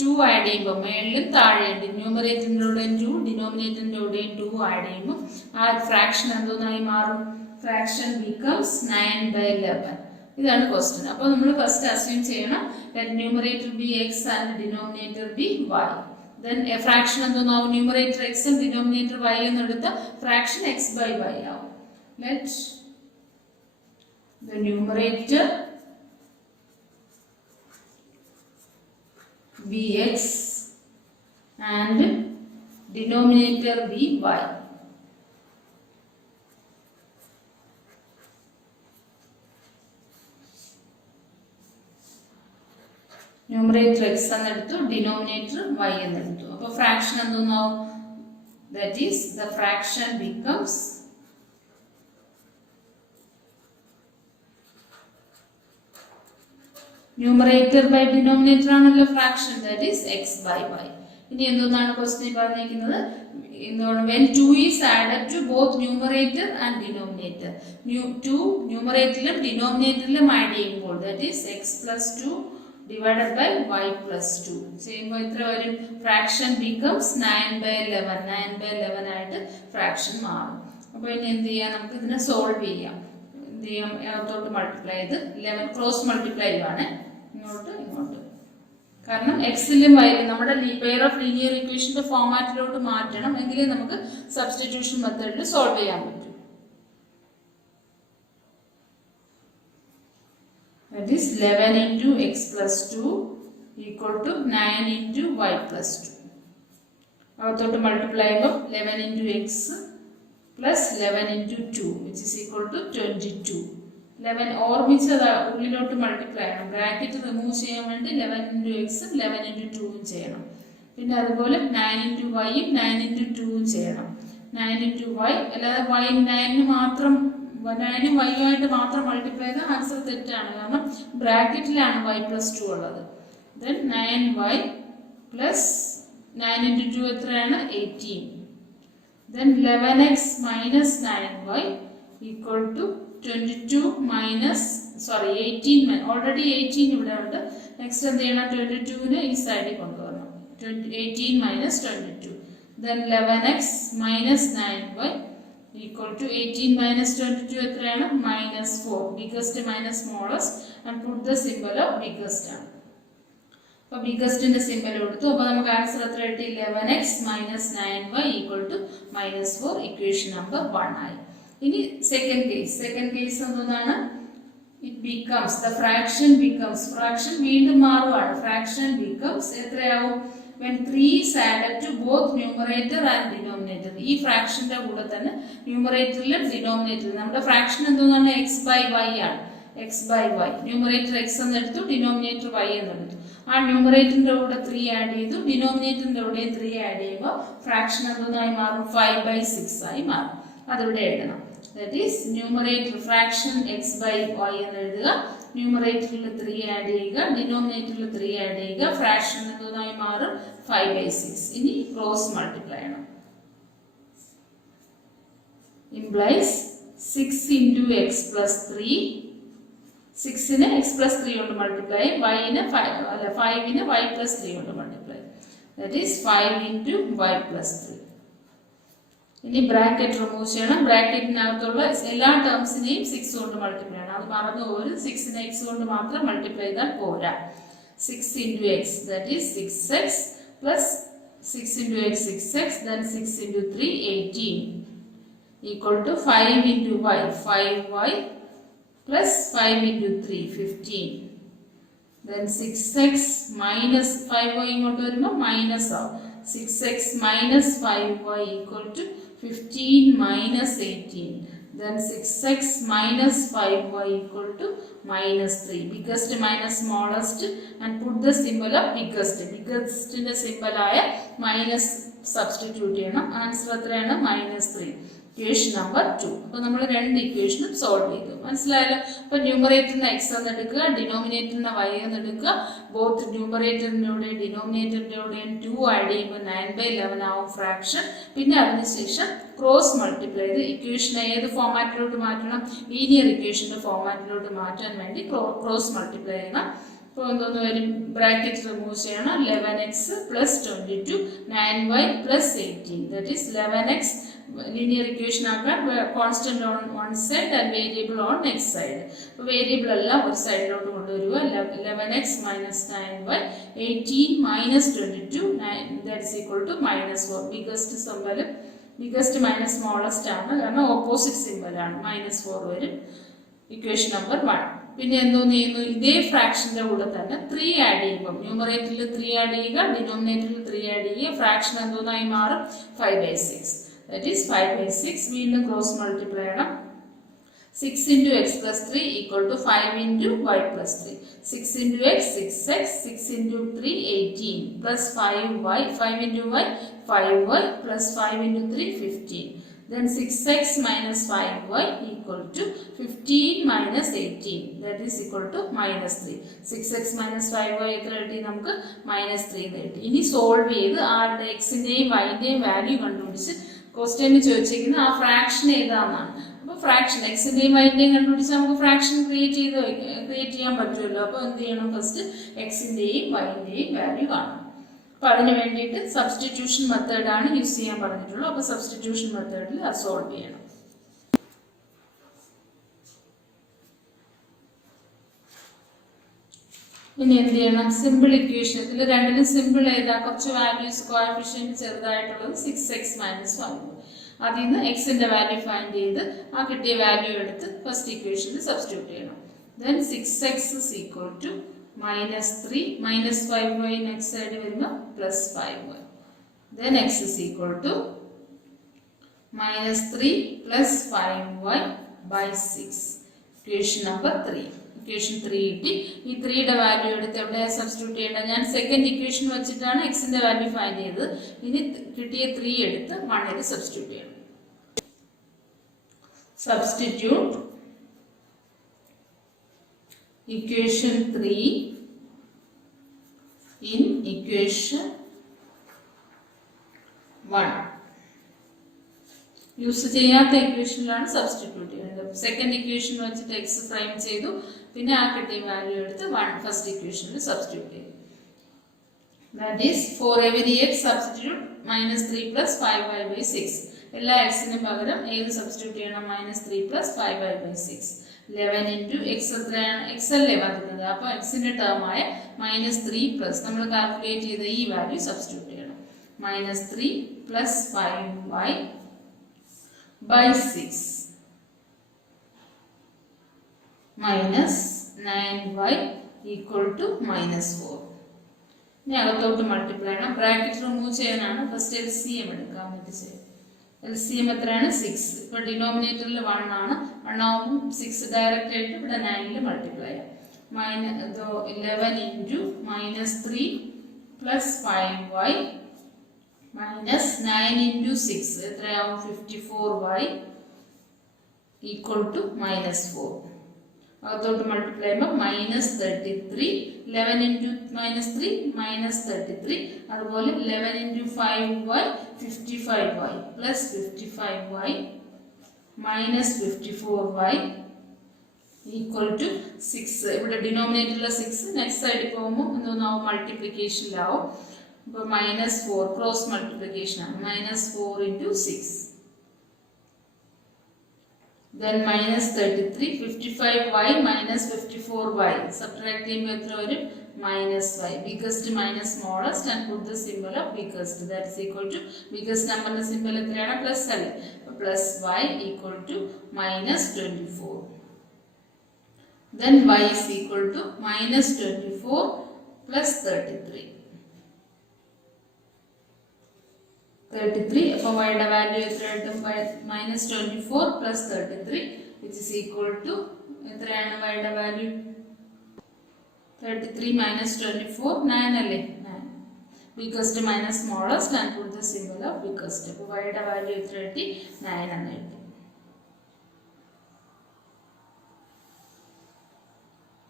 2 ആഡ് ചെയ്യുമ്പോൾ മേളിലും താഴെയുണ്ട്, ന്യൂമറേറ്ററിൻ്റെ കൂടെയും 2 ഡിനോമിനേറ്ററിൻ്റെ കൂടെയും 2 ആഡ് ചെയ്യുമ്പോൾ ആ ഫ്രാക്ഷൻ എന്തോന്നായി മാറും? Fraction becomes 9/11. ഇതാണ് ക്വസ്റ്റ്യൻ. അപ്പോൾ നമ്മൾ ഫസ്റ്റ് അസ്യൂം ചെയ്യണം let numerator be x and denominator be y. then a fraction എന്തോന്നാവും? ന്യൂമറേറ്റർ x ഉം ഡിനോമിനേറ്റർ y എന്ന് എടുത്ത ഫ്രാക്ഷൻ x/y ആവും. let the numerator be x and denominator be y. Numerator x എന്നെടുത്തു, denominator y എന്നെടുത്തു. അപ്പോൾ fraction എന്തോന്നാവും? That is the fraction becomes numerator by denominator ആണല്ലോ ഫ്രാക്ഷൻ, ദാറ്റ് ഈസ് x/y. ഇനി എന്തോന്നാണ് ക്വസ്റ്റ്യൻ പറഞ്ഞിരിക്കുന്നത്? എന്താണ്? when 2 is added to both numerator and denominator. 2 ന്യൂമറേറ്ററിലും ഡിനോമിനേറ്ററിലും add ചെയ്യുമ്പോൾ that is x plus 2 divided by y plus 2 ചെയ്യുമ്പോൾ എത്ര വരും? Fraction becomes 9/11. 9/11 ആയിട്ട് ഫ്രാക്ഷൻ മാറും. അപ്പോൾ ഇനി എന്ത് ചെയ്യാം? നമുക്ക് ഇതിനെ സോൾവ് ചെയ്യാം. എന്ത് ചെയ്യാം? അകത്തോട്ട് മൾട്ടിപ്ലൈ ചെയ്ത് 11 ക്രോസ് മൾട്ടിപ്ലൈ ആണ്, ഇങ്ങോട്ട് ഇങ്ങോട്ട്. കാരണം എക്സിലും വൈയിലും നമ്മുടെ പെയർ ഓഫ് ലീനിയർ ഇക്വേഷന്റെ ഫോമാറ്റിലോട്ട് മാറ്റണം, എങ്കിലേ നമുക്ക് സബ്സ്റ്റിറ്റ്യൂഷൻ മെത്തേഡിൽ സോൾവ് ചെയ്യാൻ പറ്റും. That is 11 into x plus 2 equal to 9 into y plus 2. അകത്തോട്ട് മൾട്ടിപ്ലൈ ചെയ്യുമ്പോൾ 11 into x plus 11 into 2 which is equal to 22. 11 ഓർമ്മിച്ച് ഉള്ളിലോട്ട് മൾട്ടിപ്ലൈ ചെയ്യണം. ബ്രാക്കറ്റ് റിമൂവ് ചെയ്യാൻ വേണ്ടി 11 into x 11 into 2 ചെയ്യണം. പിന്നെ അതുപോലെ 9 into y 9 into 2 ചെയ്യണം. 9 into y അല്ലാതെ y 9 മാത്രം 9 y ആയിട്ട് മാത്രം മൾട്ടിപ്ലൈ ചെയ്താൽ ആൻസർ തെറ്റാണ്. കാരണം ബ്രാക്കറ്റിലാണ് y plus 2 ഉള്ളത്. then 9y plus 9 into 2 എത്രയാണ്? 18. then 11x minus 9y equal to 22 minus 18 already 18 ഇവിടെ ഉണ്ട്. നെക്സ്റ്റ് എന്ത് ചെയ്യണം? 22നെ ഈ സൈഡിൽ കൊണ്ടുവരണം. 18 minus 22. then 11x minus 9y equal to 18 minus 22 എത്രയാണ് -4. Biggest minus smallest and put the symbol of biggest ആണ്. അപ്പോൾ ബിഗസ്റ്റിന്റെ സിമ്പൽ കൊടുത്തു. അപ്പോൾ നമുക്ക് ആൻസർ എത്ര കിട്ടി 11x minus 9y equal to -4. Equation number 1 ആയി. ഇനി സെക്കൻഡ് കേസ് എന്താണ്? It becomes the fraction വീണ്ടും മാറുവാണ്. fraction becomes എത്രയാവും when 3 is added to both numerator and denominator. ഈ ഫ്രാക്ഷന്റെ കൂടെ തന്നെ ന്യൂമറേറ്ററിലും ഡിനോമിനേറ്ററിലും നമ്മുടെ ഫ്രാക്ഷൻ എന്താണ് x by y ആണ്. x by y numerator x എന്ന് എടുത്തു, ഡിനോമിനേറ്റർ y എന്ന് എടുത്തു. ആ ന്യൂമറേറ്ററിന്റെ കൂടെ 3 ആഡ് ചെയ്തു, ഡിനോമിനേറ്ററിന്റെ കൂടെ 3 ആഡ് ചെയ്യുമ്പോൾ ഫ്രാക്ഷൻ എന്തായി മാറും 5/6 ആയി മാറും. അതിവിടെ എഴുതണം. That is numerator fraction x by y എന്ന് എഴുതുക, ന്യൂമറേറ്ററിൽ 3 ആഡ് ചെയ്യുക, ഡിനോമിനേറ്ററിൽ 3 ആഡ് ചെയ്യുക, ഫ്രാക്ഷൻ എന്തായി മാറും 5/6. ഇനി ക്രോസ് മൾട്ടിപ്ലൈ ആണ്. implies 6 into x plus 3. 6നെ x plus 3 കൊണ്ട് മൾട്ടിപ്ലൈ, y-നെ 5നെ y plus 3 കൊണ്ട് multiply. That is 5 into y plus 3. ഇനി ബ്രാക്കറ്റ് റിമൂവ് ചെയ്യണം. ബ്രാക്കറ്റിനകത്തുള്ള എല്ലാ ടേംസിനെയും 6 കൊണ്ട് മൾട്ടിപ്ലൈ ചെയ്യണം. അത് മറന്നു പോലും 6നെ x കൊണ്ട് മാത്രം മൾട്ടിപ്ലൈ ചെയ്താൽ പോരാ. 6 into x, that is 6x plus 6 into x 6x, then 6 into 3 18 equal to 5 into y 5y plus 5 into 3 15. Then 6x minus 5y ഇങ്ങോട്ട് വരുമ്പോൾ മൈനസ് ആവും. 6x minus 5y equal to 15 minus 18. Then 6x minus 5y equal to minus 3. Biggest minus smallest and put the symbol of biggest. Biggest in the symbol ആയ minus substitute ചെയ്യണം. Answer എത്രയാണ് -3. Equation number 2. അപ്പോൾ നമ്മൾ രണ്ട് ഇക്വേഷനും solve ചെയ്തു. മനസ്സിലായല്ലോ? അപ്പോൾ ന്യൂമറേറ്ററിന് എക്സ് എന്ന് എടുക്കുക, ഡിനോമിനേറ്ററിന് വൈ എന്ന് എടുക്കുക. ബോത്ത് ന്യൂമറേറ്ററിൻ്റെ ഡിനോമിനേറ്ററിൻ്റെ 2 ആഡ് ചെയ്യുമ്പോൾ 9/11 ആവും ഫ്രാക്ഷൻ. പിന്നെ അതിനുശേഷം ക്രോസ് മൾട്ടിപ്ലൈ ചെയ്ത് ഇക്വേഷനെ ഏത് ഫോമാറ്റിലോട്ട് മാറ്റണം? ലീനിയർ ഇക്വേഷൻ്റെ ഫോമാറ്റിലോട്ട് മാറ്റാൻ വേണ്ടി ക്രോസ് മൾട്ടിപ്ലൈ ചെയ്യണം. അപ്പോൾ എന്തോന്ന് വരും? ബ്രാക്കറ്റ് റിമൂവ് ചെയ്യണം. 11x plus 22 9y plus 18. That is 11x linear equation ആക്കാൻ constant on one side and variable on next side. അപ്പോൾ വേരിയബിൾ എല്ലാം ഒരു സൈഡിലോട്ട് കൊണ്ടുവരിക. 11x minus 9y 18 minus 22 that is equal to -4. Biggest minus smallest ആണ്, കാരണം opposite symbol ആണ്. -4 വരും. Equation number 1. പിന്നെ എന്തോന്ന് ചെയ്യുന്നു? ഇതേ ഫ്രാക്ഷന്റെ കൂടെ തന്നെ 3 ആഡ് ചെയ്യുമ്പോൾ ന്യൂമറേറ്ററിൽ 3 ആഡ് ചെയ്യുക, ഡിനോമിനേറ്ററിൽ 3 ആഡ് ചെയ്യുക. ഫ്രാക്ഷൻ എന്തോന്നായി മാറും? 5/6. That is 5/6. വീണ്ടും ക്രോസ് മൾട്ടിപ്ലൈ ചെയ്യണം. 6 into x plus 3 equal to 5 into y plus 3. 6 into x 6x, 6 into 3 18 plus 5y, 5 into y 5y plus 5 into 3 15. Then 6x minus 5y equal to 15 minus 18. That is equal to -3. 6x minus 5y എത്ര കിട്ടി? നമുക്ക് -3 കിട്ടി. ഇനി solve ചെയ്ത് ആരുടെ എക്സിന്റെയും വൈന്റെയും value കണ്ടുപിടിച്ച് ക്വസ്റ്റ്യനിൽ ചോദിച്ചിരിക്കുന്ന ആ ഫ്രാക്ഷൻ ഏതാണെന്നാണ്. അപ്പോൾ ഫ്രാക്ഷൻ എക്സിന്റെയും വൈന്റെയും കണ്ടുപിടിച്ച് നമുക്ക് ഫ്രാക്ഷൻ ക്രിയേറ്റ് ചെയ്യാൻ പറ്റുമല്ലോ. അപ്പോൾ എന്ത് ചെയ്യണം? ഫസ്റ്റ് എക്സിന്റെയും വൈന്റെയും വാല്യൂ കാണണം. അപ്പോൾ അതിന് വേണ്ടിയിട്ട് സബ്സ്റ്റിറ്റ്യൂഷൻ മെത്തേഡാണ് യൂസ് ചെയ്യാൻ പറഞ്ഞിട്ടുള്ളൂ. അപ്പോൾ സബ്സ്റ്റിറ്റ്യൂഷൻ മെത്തേഡിൽ അത് സോൾവ് ചെയ്യണം. ഇനി എന്ത് ചെയ്യണം? Simple equation. ഇതിൽ രണ്ടിനും സിമ്പിൾ ഏതാ? കുറച്ച് വാല്യൂസ് കോഎഫിഷ്യന്റ് ചെറുതായിട്ടുള്ളത് 6x minus 5. അതിൽ നിന്ന് എക്സിന്റെ വാല്യൂ ഫൈൻഡ് ചെയ്ത് ആ കിട്ടിയ വാല്യൂ എടുത്ത് ഫസ്റ്റ് ഇക്വേഷനിൽ സബ്സ്റ്റിറ്റ്യൂട്ട് ചെയ്യണം. Then 6x is equal to -3 minus 5y next side വരുമ്പോൾ +5y. Then x is equal to -3 plus 5y by 6. Equation number 3. Equation 3 കിട്ടി. ഈ 3യുടെ വാല്യൂ എടുത്ത് എവിടെ സബ്സ്റ്റിറ്റ്യൂട്ട് ചെയ്യേണ്ടത്? ഞാൻ സെക്കൻഡ് ഇക്വേഷൻ വെച്ചിട്ടാണ് എക്സിന്റെ വാല്യൂ ഫൈൻഡ് ചെയ്തത്. ഇനി കിട്ടിയ 3 എടുത്ത് 1ൽ സബ്സ്റ്റിറ്റ്യൂട്ട് ചെയ്യണം. Substitute equation 3 in equation 1. Use ചെയ്യാത്ത ഇക്വേഷനിലാണ് സബ്സ്റ്റിറ്റ്യൂട്ട് ചെയ്യുന്നത്. സെക്കൻഡ് ഇക്വേഷൻ വെച്ചിട്ട് എക്സ് പ്രൈം ചെയ്തു, പിന്നെ ആ കിട്ടിയ വാല്യൂ എടുത്ത് ഫസ്റ്റ് ഇക്വേഷനിൽ സബ്സ്റ്റിറ്റ്യൂട്ട് ചെയ്തു. That is for every x substitute -3 plus 5y by 6. എല്ലാ എക്സിനും പകരം ഏത് സബ്സ്റ്റിറ്റ്യൂട്ട് ചെയ്യണം? -3 + 5y/6. 11 into x എത്രയാണ്? x അല്ലേ വന്നത്. അപ്പോൾ എക്സിന്റെ ടേം ആയ -3 പ്ലസ് നമ്മൾ കാൽക്കുലേറ്റ് ചെയ്ത ഈ വാല്യൂ സബ്സ്റ്റിറ്റ്യൂട്ട് ചെയ്യണം. -3 + 5y/6 -9y = -4. ഇനി അകത്തോട്ട് മൾട്ടിപ്ലൈ ചെയ്യണം. ബ്രാക്കറ്റ് റിമൂവ് ചെയ്യാനാണ്. ഫസ്റ്റ് LCM എടുക്കാം. LCM എത്രയാണ്? 6. ഇപ്പോൾ ഡിനോമിനേറ്ററിൽ 1 ആണ്. 1 ആവും 6 ഡയറക്റ്റ് ആയിട്ട് ഇവിടെ 9ൽ മൾട്ടിപ്ലൈ ചെയ്യാം. 11 into -3 + 5y -9 into 6 എത്രയാവും? 54y = -4. അകത്തോട്ട് മൾട്ടിപ്ലൈ ചെയ്യുമ്പോൾ -33. 11 into -3 -33. അതുപോലെ 11 into 5y 55y plus 55y minus 54y = 6. ഇവിടെ ഡിനോമിനേറ്ററിൽ 6, നെക്സ്റ്റ് സൈഡിൽ പോകുമ്പോൾ എന്തോന്നാവും? മൾട്ടിപ്ലിക്കേഷനിലാവും. അപ്പോൾ -4 ക്രോസ് മൾട്ടിപ്ലിക്കേഷൻ ആണ്. -4 into 6. Then -33, 55y minus 54y. Subtract equal -y. Biggest minus smallest and put the symbol of biggest. That is equal to biggest number symbol plus l. Plus y equal to -24. Then y is equal to -24 plus 33. 33. അപ്പോൾ y യുടെ value എത്രയായിട്ടും? -24 plus 33 which is equal to എത്രയാണ് y യുടെ value? 33 minus 24 9 അല്ലേ? 9. Biggest minus smallest and put the symbol of biggest. അപ്പോൾ y യുടെ value എത്ര കിട്ടി? 9 എന്ന് കിട്ടി.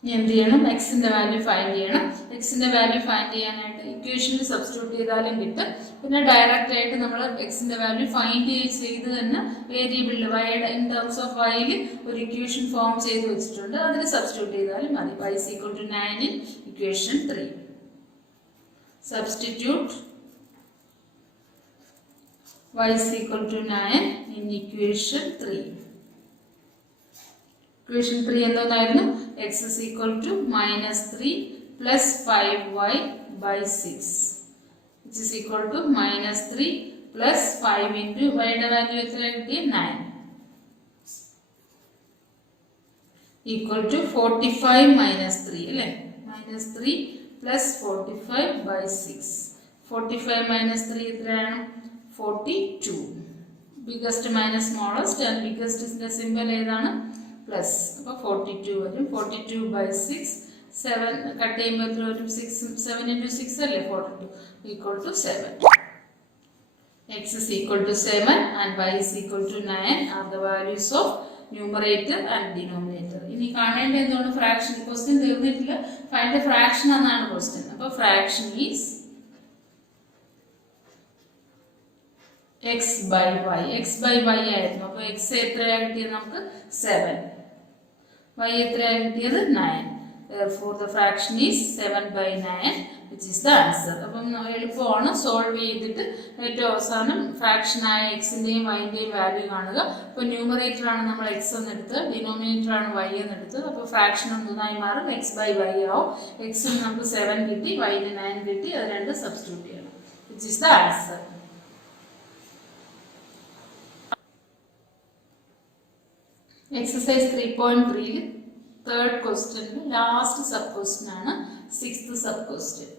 ഇനി എന്ത് ചെയ്യണം? എക്സിന്റെ വാല്യൂ ഫൈൻഡ് ചെയ്യണം. എക്സിന്റെ വാല്യൂ ഫൈൻഡ് ചെയ്യാനായിട്ട് ഇക്വേഷനിൽ സബ്സ്റ്റിറ്റ്യൂട്ട് ചെയ്താലും കിട്ടും. പിന്നെ ഡയറക്റ്റ് ആയിട്ട് നമ്മൾ എക്സിന്റെ വാല്യൂ ഫൈൻഡ് ചെയ്ത് തന്നെ വേരിയബിളിൽ വൈയുടെ ഇൻ ടേംസ് ഓഫ് വൈയിൽ ഒരു ഇക്വേഷൻ ഫോം ചെയ്ത് വെച്ചിട്ടുണ്ട്. അതിൽ സബ്സ്റ്റിറ്റ്യൂട്ട് ചെയ്താലും മതി. y is equal to 9 in equation 3. Substitute y is equal to 9 in equation 3. Equation 3 എന്തായിരുന്നു? x is equal to -3 plus 5y/6 which is equal to -3 plus 5 into y യുടെ value എത്ര കിട്ടി? 9 equal to 45 minus 3 അല്ലേ? -3 plus 45/6. 45 minus 3 എത്രയാണ്? 42. Biggest minus smallest and biggest symbol ഏതാണ്? Plus. അപ്പോൾ 42 വരും. 42/6. 7 cut ചെയ്യുമ്പോൾ എത്ര വരും? 7 into 6 അല്ലേ? 42 equal to 7. X is equal to 7 and y is equal to 9 are the values of numerator and denominator. ഇനി കാണേണ്ട എന്താണ്? ഫ്രാക്ഷൻ. ക്വസ്റ്റ്യൻ തീർന്നിട്ടില്ല. ഫൈൻഡ് ദ ഫ്രാക്ഷൻ എന്നാണ് ക്വസ്റ്റ്യൻ. അപ്പോൾ ഫ്രാക്ഷൻ ഈസ് x/y. x/y ആയിരുന്നു. അപ്പോൾ x എത്രയാണ് കിട്ടിയത് നമുക്ക്? 7. y എത്രയാണ് കിട്ടിയത്? 9. Therefore the fraction is 7/9 which is the answer. അപ്പം എളുപ്പമാണ് സോൾവ് ചെയ്തിട്ട് ഏറ്റവും അവസാനം ഫ്രാക്ഷൻ ആയ എക്സിന്റെയും വൈന്റെയും വാല്യൂ കാണുക. അപ്പോൾ ന്യൂമറേറ്റർ ആണ് നമ്മൾ എക്സ് എന്നെടുത്ത്, ഡിനോമിനേറ്റർ ആണ് വൈ എന്നെടുത്തത്. അപ്പോൾ ഫ്രാക്ഷൻ ഒന്നായി മാറും. x/y ആവും. എക്സിന് നമുക്ക് 7 കിട്ടി, വൈന് 9 കിട്ടി. അത് രണ്ട് സബ്സ്റ്റിറ്റ്യൂട്ട് ചെയ്യണം. which is the answer. Exercise 3.3 third question last sub question ആണ് 6th sub question.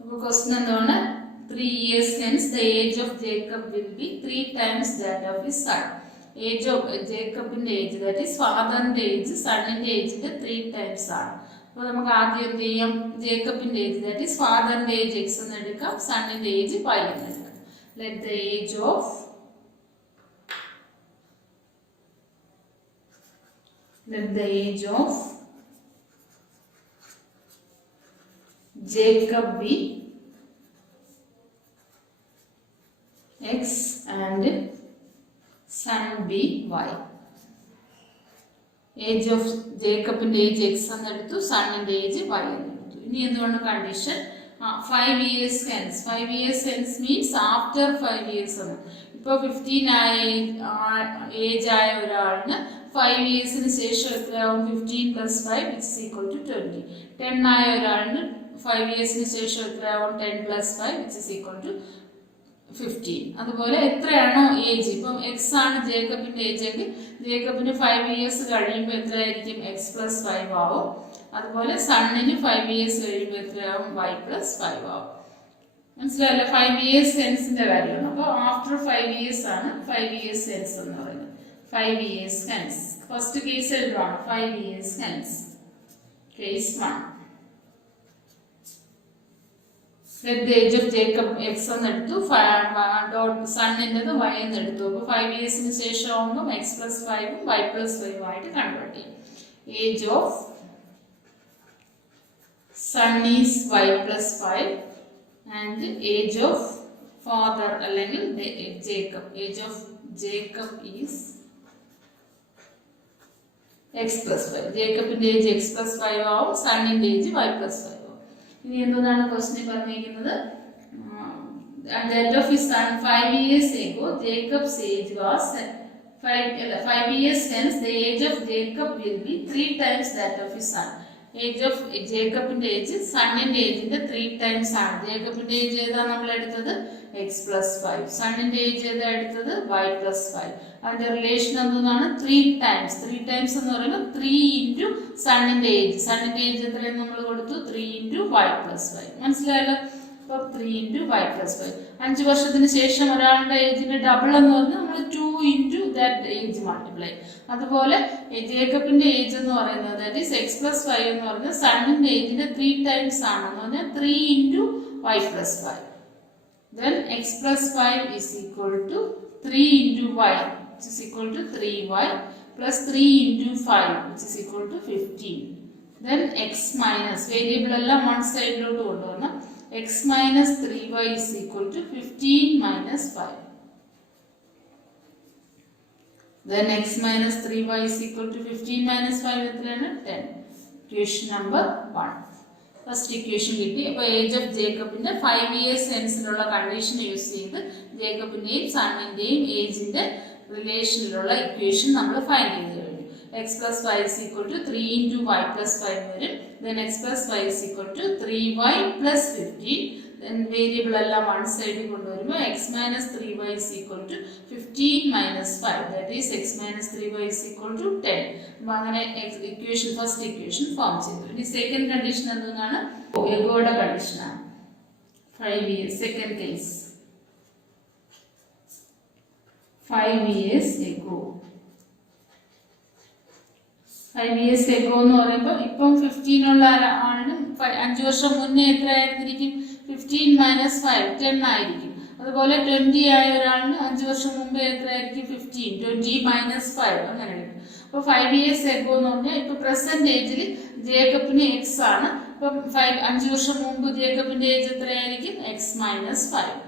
അപ്പോൾ question എന്താണ്? 3 years hence the age of Jacob will be 3 times that of his son. Age of Jacobന്റെ age, that is fatherന്റെ age sonന്റെ age-ന്റെ 3 times ആണ്. അപ്പോൾ നമുക്ക് ആദ്യം എന്ത് ചെയ്യാം? ജേക്കബിന്റെ ഏജ്, that is fatherന്റെ ഏജ് x എന്ന് എടുക്കാം, sonന്റെ ഏജ് y എന്ന് എടുക്കാം. Let the age of Jacob be x and son be y. Age of Jacobന്റെ ഏജ് x എന്ന് എടുത്തു, sonന്റെ ഏജ് y എന്ന് എടുത്തു. ഇനി എന്താണ് condition? 5 years hence. 5 years hence means after 5 years ആണ്. ഇപ്പോൾ ഇപ്പോൾ 15 ഏജ് ആയ ഒരാളിന് 5 ഇയേഴ്സിന് ശേഷം എത്രയാവും? 15 + 5 = 20. 10 ആയ ഒരാളിന് 5 ഇയേഴ്സിന് ശേഷം എത്രയാവും? 10 + 5 = 15. അതുപോലെ എത്രയാണോ ഏജ്, ഇപ്പം എക്സ് ആണ് ജേക്കബിന്റെ ഏജ് എങ്കിൽ ജേക്കബിന് 5 ഇയേഴ്സ് കഴിയുമ്പോൾ എത്രയായിരിക്കും? എക്സ് + 5 ആവും. അതുപോലെ സണ്ണിന് 5 ഇയേഴ്സ് കഴിയുമ്പോൾ എത്രയാവും? y + 5 ആവും. മനസ്സിലായല്ലോ? 5 ഇയേഴ്സ് സെൻസിന്റെ കാര്യമാണ്. അപ്പോൾ ആഫ്റ്റർ 5 ഇയേഴ്സ് ആണ് 5 ഇയേഴ്സ് സെൻസ് എന്ന് പറയുന്നത്. 5 ഇയേഴ്സ് ഹെൻസ്. ഫസ്റ്റ് കേസ് എഴുതുവാണ്. 5 years hence. Case 1. Let the age of Jacob x എന്ന് എടുത്തു, സണ്ണിൻ്റെത് y എന്ന് എടുത്തു. അപ്പോൾ 5 ഇയേഴ്സിന് ശേഷം ആകുമ്പോൾ x + 5 ഉം y + 5 ആയിട്ട് കൺവേർട്ട് ചെയ്യും. Age of son is y + 5 and age of father അല്ലെങ്കിൽ Jacob, age of Jacob is x + 5. ജേക്കബിന്റെ ഏജ് x + 5 ആവും, സണ്ണിന്റെ ഏജ് y + 5 ആവും. ഇനി എന്താണ് ക്വസ്റ്റ്യൻ പറഞ്ഞിരിക്കുന്നത്? That of his son 5 years ago, Jacob's age was 5 years hence the age of Jacob will be 3 times that of his son. Age of ജേക്കബിന്റെ age സണ്ണിന്റെ ഏജിന്റെ 3 times ആണ്. ജേക്കബിന്റെ ഏജ് ഏതാ നമ്മൾ എടുത്തത്? x + 5. സണ്ണിന്റെ ഏജ് ഏതാ എടുത്തത്? y + 5. അതിന്റെ റിലേഷൻ എന്താണ്? 3 ടൈംസ്. 3 ടൈംസ് എന്ന് പറയുമ്പോൾ 3 ഇൻറ്റു സണ്ണിന്റെ ഏജ്. സണ്ണിന്റെ ഏജ് എത്രയും നമ്മൾ കൊടുത്തു? 3 ഇൻറ്റു y + 5. മനസ്സിലായല്ലോ? അപ്പോൾ 3 ഇൻറ്റു y + 5. 5 വർഷത്തിന് ശേഷം ഒരാളുടെ ഏജിന്റെ ഡബിൾ എന്ന് പറഞ്ഞാൽ നമ്മൾ 2 ഇൻറ്റു ദാറ്റ് ഏജ് മൾട്ടിപ്ലൈ. അതുപോലെ ജേക്കബിന്റെ ഏജ് എന്ന് പറയുന്നത് ദാറ്റ് ഈസ് x + 5 എന്ന് പറഞ്ഞാൽ സണ്ണിന്റെ ഏജിന്റെ 3 ടൈംസ് ആണെന്ന് പറഞ്ഞാൽ 3 into y + 5. Then x + 5 is equal to 3 into y, which is equal to 3y plus 3 into 5, which is equal to 15. Then x minus variable എല്ലാം one side ലോട്ട് കൊണ്ടുവരണം. x minus 3y is equal to 15 minus 5. Then x minus 3y is equal to 15 minus 5 എത്രയാണ്? 10. Equation number 1. First equation കിട്ടി. അപ്പോൾ age of ജേക്കബിന്റെ 5 years സെൻസിലുള്ള condition use ചെയ്ത് ജേക്കബിന്റെയും സണ്ണിന്റെയും ഏജിന്റെ റിലേഷനിലുള്ള equation നമ്മൾ ഫൈൻഡ് ചെയ്ത് കഴിഞ്ഞു. x + 5 is equal to 3 into y + 5 വരും. Then x + 5 is equal to 3y plus 15. Then variable എല്ലാം വൺ സൈഡിൽ കൊണ്ടുവരുമ്പോൾ x minus 3y is equal to 15 minus 5. That is x minus 3y is equal to 10. അപ്പോൾ അങ്ങനെ equation first equation form ചെയ്തു. ഇനി second condition എന്താണ്? എഗോയുടെ കണ്ടീഷനാണ്. 5 years second case. 5 years ago. 5 years ago എന്ന് പറയുമ്പോൾ ഇപ്പം 15 ഉള്ള ആളിന് 5 വർഷം മുന്നേ എത്ര ആയിരുന്നിരിക്കും? 15 minus 5 10 ആയിരിക്കും. അതുപോലെ 20 ആയ ഒരാളിന് 5 വർഷം മുമ്പേ എത്ര ആയിരിക്കും? 15 20 minus 5 അങ്ങനെ ആയിരിക്കും. അപ്പോൾ 5 years ago എന്ന് പറഞ്ഞാൽ ഇപ്പോൾ പ്രസന്റ് ഏജിൽ ജേക്കബിന് x ആണ്. അപ്പം 5 വർഷം മുമ്പ് ജേക്കബിന്റെ ഏജ് എത്രയായിരിക്കും? x minus 5.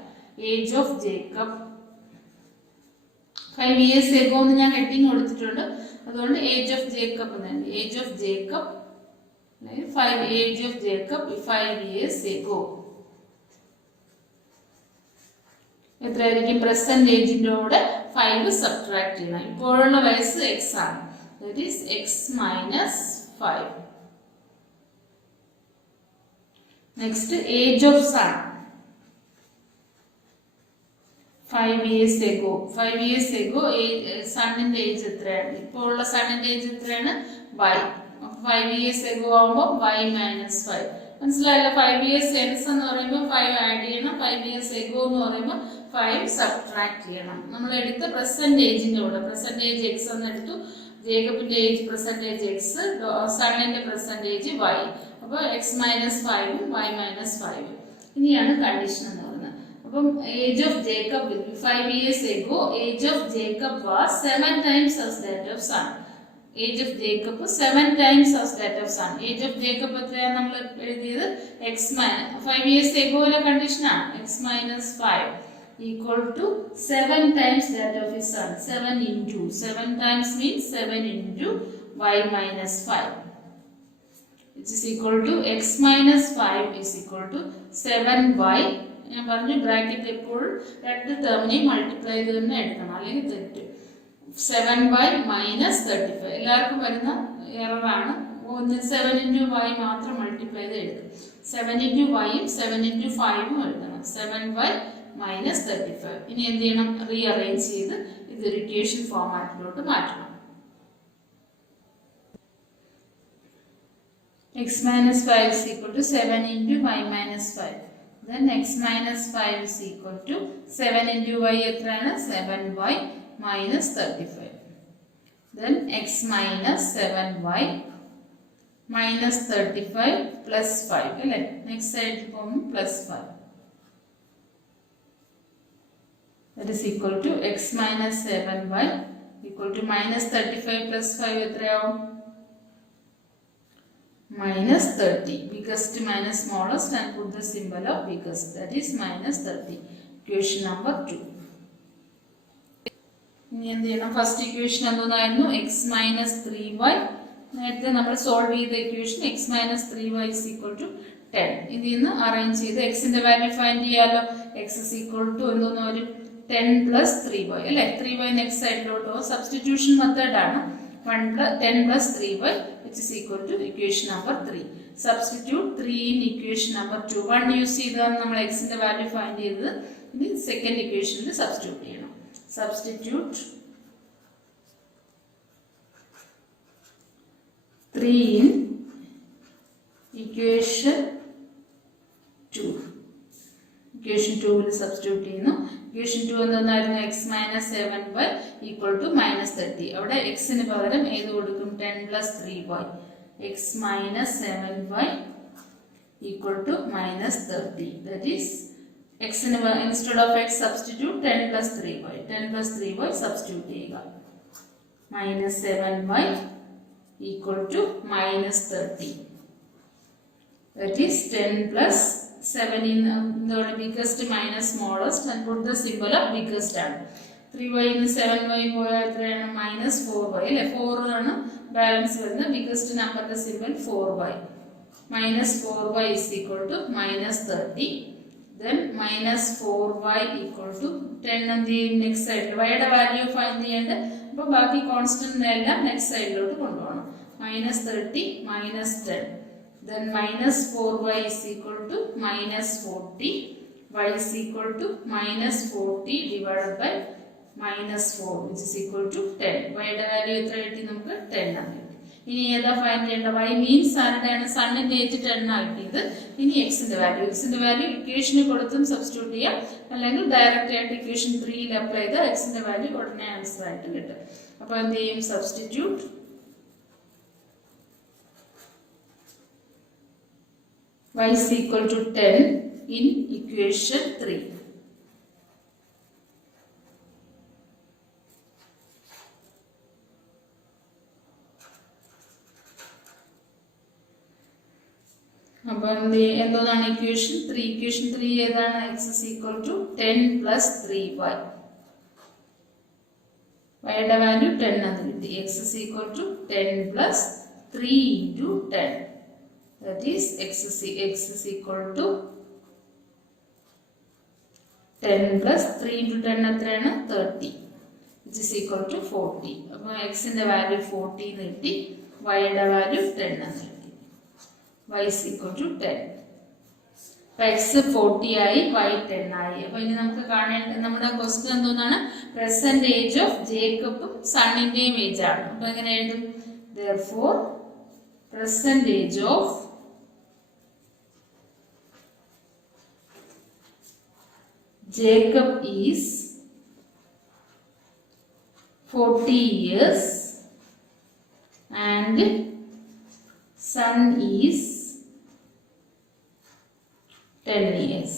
Age of Jacob 5 years ago എന്ന് ഞാൻ ഹെഡിങ് കൊടുത്തിട്ടുണ്ട്. അതുകൊണ്ട് ഏജ് ഓഫ് ജേക്കബ് എന്നുണ്ട്. Age of Jacob 5 age of Jacob 5 years ago എത്രയായിരിക്കും? പ്രസന്റ് ഏജിന്റെ കൂടെ 5 സബ്ട്രാക്ട് ചെയ്യണം. ഇപ്പോഴുള്ള വയസ്സ് x ആണ്. That is x minus 5. Next age of son 5 years ago. 5 years ago സണ്ണിന്റെ ഏജ് എത്രയാണ്? ഇപ്പോൾ ഉള്ള സണ്ണിന്റെ ഏജ് എത്രയാണ്? y. 5 years ago ആവുമ്പോൾ y minus 5. മനസ്സിലായല്ലോ? 5 years hence എന്ന് പറയുമ്പോൾ 5 ആഡ് ചെയ്യണം. 5 years ago എന്ന് പറയുമ്പോൾ 5 സബ്ട്രാക്ട് ചെയ്യണം. നമ്മൾ എടുത്ത പ്രസന്റ് ഏജിന്റെ കൂടെ പ്രസന്റ് ഏജ് x എന്ന് എടുത്തു. ജേക്കബിന്റെ ഏജ് പ്രസന്റ് ഏജ് x, സണ്ണിന്റെ പ്രസന്റ് ഏജ് y. അപ്പോൾ x minus 5 ഉം y minus 5. ഇനിയാണ് കണ്ടീഷൻ എന്ന് പറയുന്നത്. അപ്പം age of Jacob will be 5 years ago age of Jacob was 7 times as that of son. Age of Jacob 7 times as that of son. Age of Jacob എത്രയാണ് നമ്മൾ എഴുതിയത്? x 5 years ago ലെ കണ്ടീഷനാണ്. x minus 5 equal to 7 times that of his son. 7 into 7 times means 7 into y minus 5, which is equal to x minus 5 is equal to 7y ഞാൻ പറഞ്ഞു bracket എപ്പോഴും രണ്ട് ടേമിനെയും multiply ചെയ്ത് തന്നെ എടുക്കണം, അല്ലെങ്കിൽ തെറ്റ്. 7y മൈനസ് 35 എല്ലാവർക്കും വരുന്ന എററാണ്. 7 into y മാത്രം മൾട്ടിപ്ലൈ ചെയ്ത് എഴുതും. 7 into yയും 7 into 5ഉം എഴുതണം. 7y minus 35. ഇനി എന്ത് ചെയ്യണം? റീഅറേഞ്ച് ചെയ്ത് ഇതൊരു ഇക്വേഷൻ ഫോമാറ്റിലോട്ട് മാറ്റണം. x minus 5 is equal to 7 into y minus 5. Then x minus 5 is equal to 7 into y എത്രയാണ്? 7y minus 35. Then x minus 7y minus 35 plus 5 അല്ലേ? നെക്സ്റ്റ് സൈഡിൽ പോകുമ്പോൾ plus 5. That is equal to x minus 7y equal to minus 35 plus 5 എത്രയാവും? Minus 30. Biggest minus smallest and put the symbol of biggest. That is minus 30. Equation number 2. ഇനി എന്ത് ചെയ്യണം? First equation എന്തായിരുന്നു? x minus 3y. നേരത്തെ നമ്മൾ solve ചെയ്ത equation x minus 3y is equal to 10. ഇതിൽ നിന്ന് അറേഞ്ച് ചെയ്ത് എക്സിന്റെ വാല്യൂ ഫൈൻഡ് ചെയ്യാലോ. x is equal to എന്തോന്ന് വരും? 10 plus 3y അല്ലേ? 3y നെക്സ്റ്റ് സൈഡിലോട്ട് പോകും. സബ്സ്റ്റിറ്റ്യൂഷൻ മെത്തേഡ് ആണ്. 10 plus 3y which is equal to equation number 3. Substitute 3 in equation number 2. 1 use ചെയ്താണ് നമ്മൾ എക്സിന്റെ വാല്യൂ ഫൈൻഡ് ചെയ്തത്. ഇനി സെക്കൻഡ് ഇക്വേഷനിൽ സബ്സ്റ്റിറ്റ്യൂട്ട് ചെയ്യണം. Substitute 3 in equation 2. Equation 2 ൽ സബ്സ്റ്റിറ്റ്യൂട്ട് ചെയ്യുന്നു. Equation 2 എന്തായിരുന്നു? x minus 7y equal to minus 30. അവിടെ x ന് പകരം ഏത് കൊടുക്കും? 10 plus 3y. x minus 7y equal to minus 30. That is x ന് instead of x substitute 10 plus 3y. 10 plus 3y substitute ചെയ്യുക. Minus 7y equal to minus 30. That is 10 plus 7 in the biggest minus smallest and put the symbol of biggest ആണ്. 3y in 7y പോയാൽ എത്രയാണ്? minus 4y അല്ലേ? 4 ആണ് balance വരുന്നത്. Biggest നമ്പറിന്റെ symbol 4y. minus 4y is equal to minus 30. Then minus 4y equal to 10 എന്ത് ചെയ്യും? Next സൈഡിൽ വൈയുടെ വാല്യൂ ഫൈൻഡ് ചെയ്യേണ്ട. അപ്പോൾ ബാക്കി കോൺസ്റ്റന്റ് എല്ലാം നെക്സ്റ്റ് സൈഡിലോട്ട് കൊണ്ടുപോകണം. minus 30 minus 10. Then minus 4y is equal to minus 40. Y is equal to minus 40 divided by minus 4 which is equal to 10. Y യുടെ വാല്യൂ എത്ര കിട്ടി? നമുക്ക് 10 ആണ് കിട്ടി. ഇനി ഏതാ ഫൈൻഡ് ചെയ്യേണ്ട? y മീൻസ് ആരുടെയാണ്? സണ്ണിന്റെ ഏജ് 10 ആണ് കിട്ടിയത്. ഇനി എക്സിന്റെ വാല്യൂ ഇക്വേഷന് കൊടുത്തും സബ്സ്റ്റിറ്റ്യൂട്ട് ചെയ്യാം, അല്ലെങ്കിൽ ഡയറക്റ്റ് ആയിട്ട് ഇക്വേഷൻ 3ൽ അപ്ലൈ ചെയ്ത് എക്സിന്റെ വാല്യൂ ഉടനെ ആൻസർ ആയിട്ട് കിട്ടും. അപ്പോൾ എന്ത് ചെയ്യും? Substitute y is equal to 10 in equation 3. അപ്പോൾ എന്താണ് ഇക്വേഷൻ 3? ഇക്വേഷൻ 3 ഏതാണ്? x is equal to 10 plus 3y. y യുടെ വാല്യൂ 10 എന്ന് കിട്ടി. x is equal to 10 plus 3 into 10. That is x is equal to 10 plus 3 into 10 എത്രയാണ്? 30 which is equal to 40. അപ്പോൾ x ന്റെ value 40 എന്ന് കിട്ടി. y യുടെ വാല്യൂ 10 എന്ന് കിട്ടി. y is equal to 10. അപ്പോൾ x 40 ആയി, y 10 ആയി. അപ്പോൾ ഇനി നമുക്ക് കാണേണ്ട നമ്മുടെ ക്വസ്റ്റ്യൻ എന്താണ്? പ്രസന്റ് ഏജ് ഓഫ് ജേക്കബും സണ്ണിന്റെയും ഏജ് ആണ്. അപ്പോൾ എങ്ങനെ എഴുതും? therefore present age of Jacob is 40 years and son is 10 years.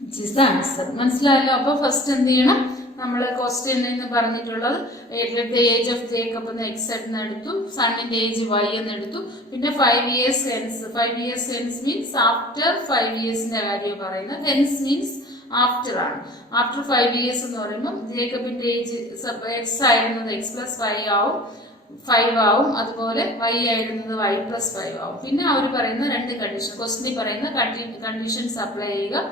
Which is the answer. മനസ്സിലായല്ലോ? അപ്പോൾ ഫസ്റ്റ് എന്ത് ചെയ്യണം? നമ്മൾ ക്വസ്റ്റ്യനിൽ നിന്ന് പറഞ്ഞിട്ടുള്ളത് ഏജ് ഓഫ് ജേക്കബ് എന്ന് x എന്ന് എടുത്തു, സണ്ണിന്റെ ഏജ് y എന്ന് എടുത്തു, പിന്നെ 5 years hence. 5 years hence means after 5 yearsന്റെ കാര്യം പറയുന്നത്. hence means after ആണ്. after 5 years എന്ന് പറയുമ്പോൾ ജേക്കബിന്റെ ഏജ് x ആയിരുന്നത് x plus 5 ആവും, 5 ആവും. അതുപോലെ y ആയിരുന്നത് y പ്ലസ് 5 ആവും. പിന്നെ അവർ പറയുന്ന രണ്ട് കണ്ടീഷൻ, ക്വസ്റ്റിനിൽ പറയുന്ന കണ്ടീഷൻസ് അപ്ലൈ ചെയ്യുക.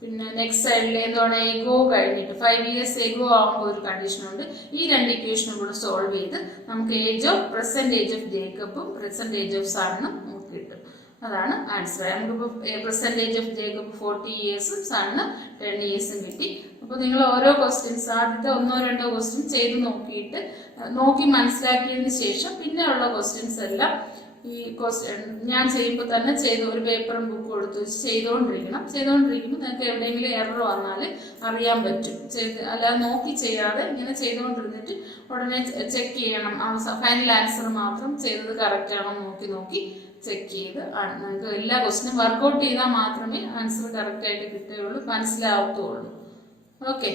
പിന്നെ നെക്സ്റ്റ് സൈഡിൽ എന്താണ് എഗോ കഴിഞ്ഞിട്ട് 5 years എഗോ ആകുമ്പോൾ ഒരു കണ്ടീഷനുണ്ട്. ഈ രണ്ട് ഇക്വേഷനും കൂടെ സോൾവ് ചെയ്ത് നമുക്ക് പ്രസന്റ് ഏജ് ഓഫ് ജേക്കബും പ്രസന്റ് ഏജ് ഓഫ് സണ്ണും നമുക്ക് കിട്ടും. അതാണ് ആൻസർ. നമുക്കിപ്പോൾ present age of Jacob 40 years, son 10 years കിട്ടി. അപ്പോൾ നിങ്ങൾ ഓരോ ക്വസ്റ്റ്യൻസ് ആദ്യത്തെ 1-2 ക്വസ്റ്റ്യൻ ചെയ്ത് നോക്കി മനസ്സിലാക്കിയതിന് ശേഷം പിന്നെ ഉള്ള ക്വസ്റ്റ്യൻസ് എല്ലാം ഈ ഞാൻ ചെയ്യുമ്പോൾ തന്നെ ഒരു പേപ്പറും ബുക്കും എടുത്ത് വെച്ച് ചെയ്തുകൊണ്ടിരിക്കുമ്പോൾ നിങ്ങൾക്ക് എവിടെയെങ്കിലും എറർ വന്നാൽ അറിയാൻ പറ്റും. അല്ലാതെ നോക്കി ചെയ്യാതെ ഇങ്ങനെ ചെയ്തുകൊണ്ടിരുന്നിട്ട് ഉടനെ ചെക്ക് ചെയ്യണം. ഫൈനൽ ആൻസർ മാത്രം ചെയ്തത് കറക്റ്റ് ആണോ നോക്കി ചെക്ക് ചെയ്ത് നിങ്ങൾക്ക് എല്ലാ ക്വസ്റ്റിനും വർക്കൗട്ട് ചെയ്താൽ മാത്രമേ ആൻസർ കറക്റ്റായിട്ട് കിട്ടുകയുള്ളൂ, മനസ്സിലാവത്തുള്ളൂ. ഓക്കെ.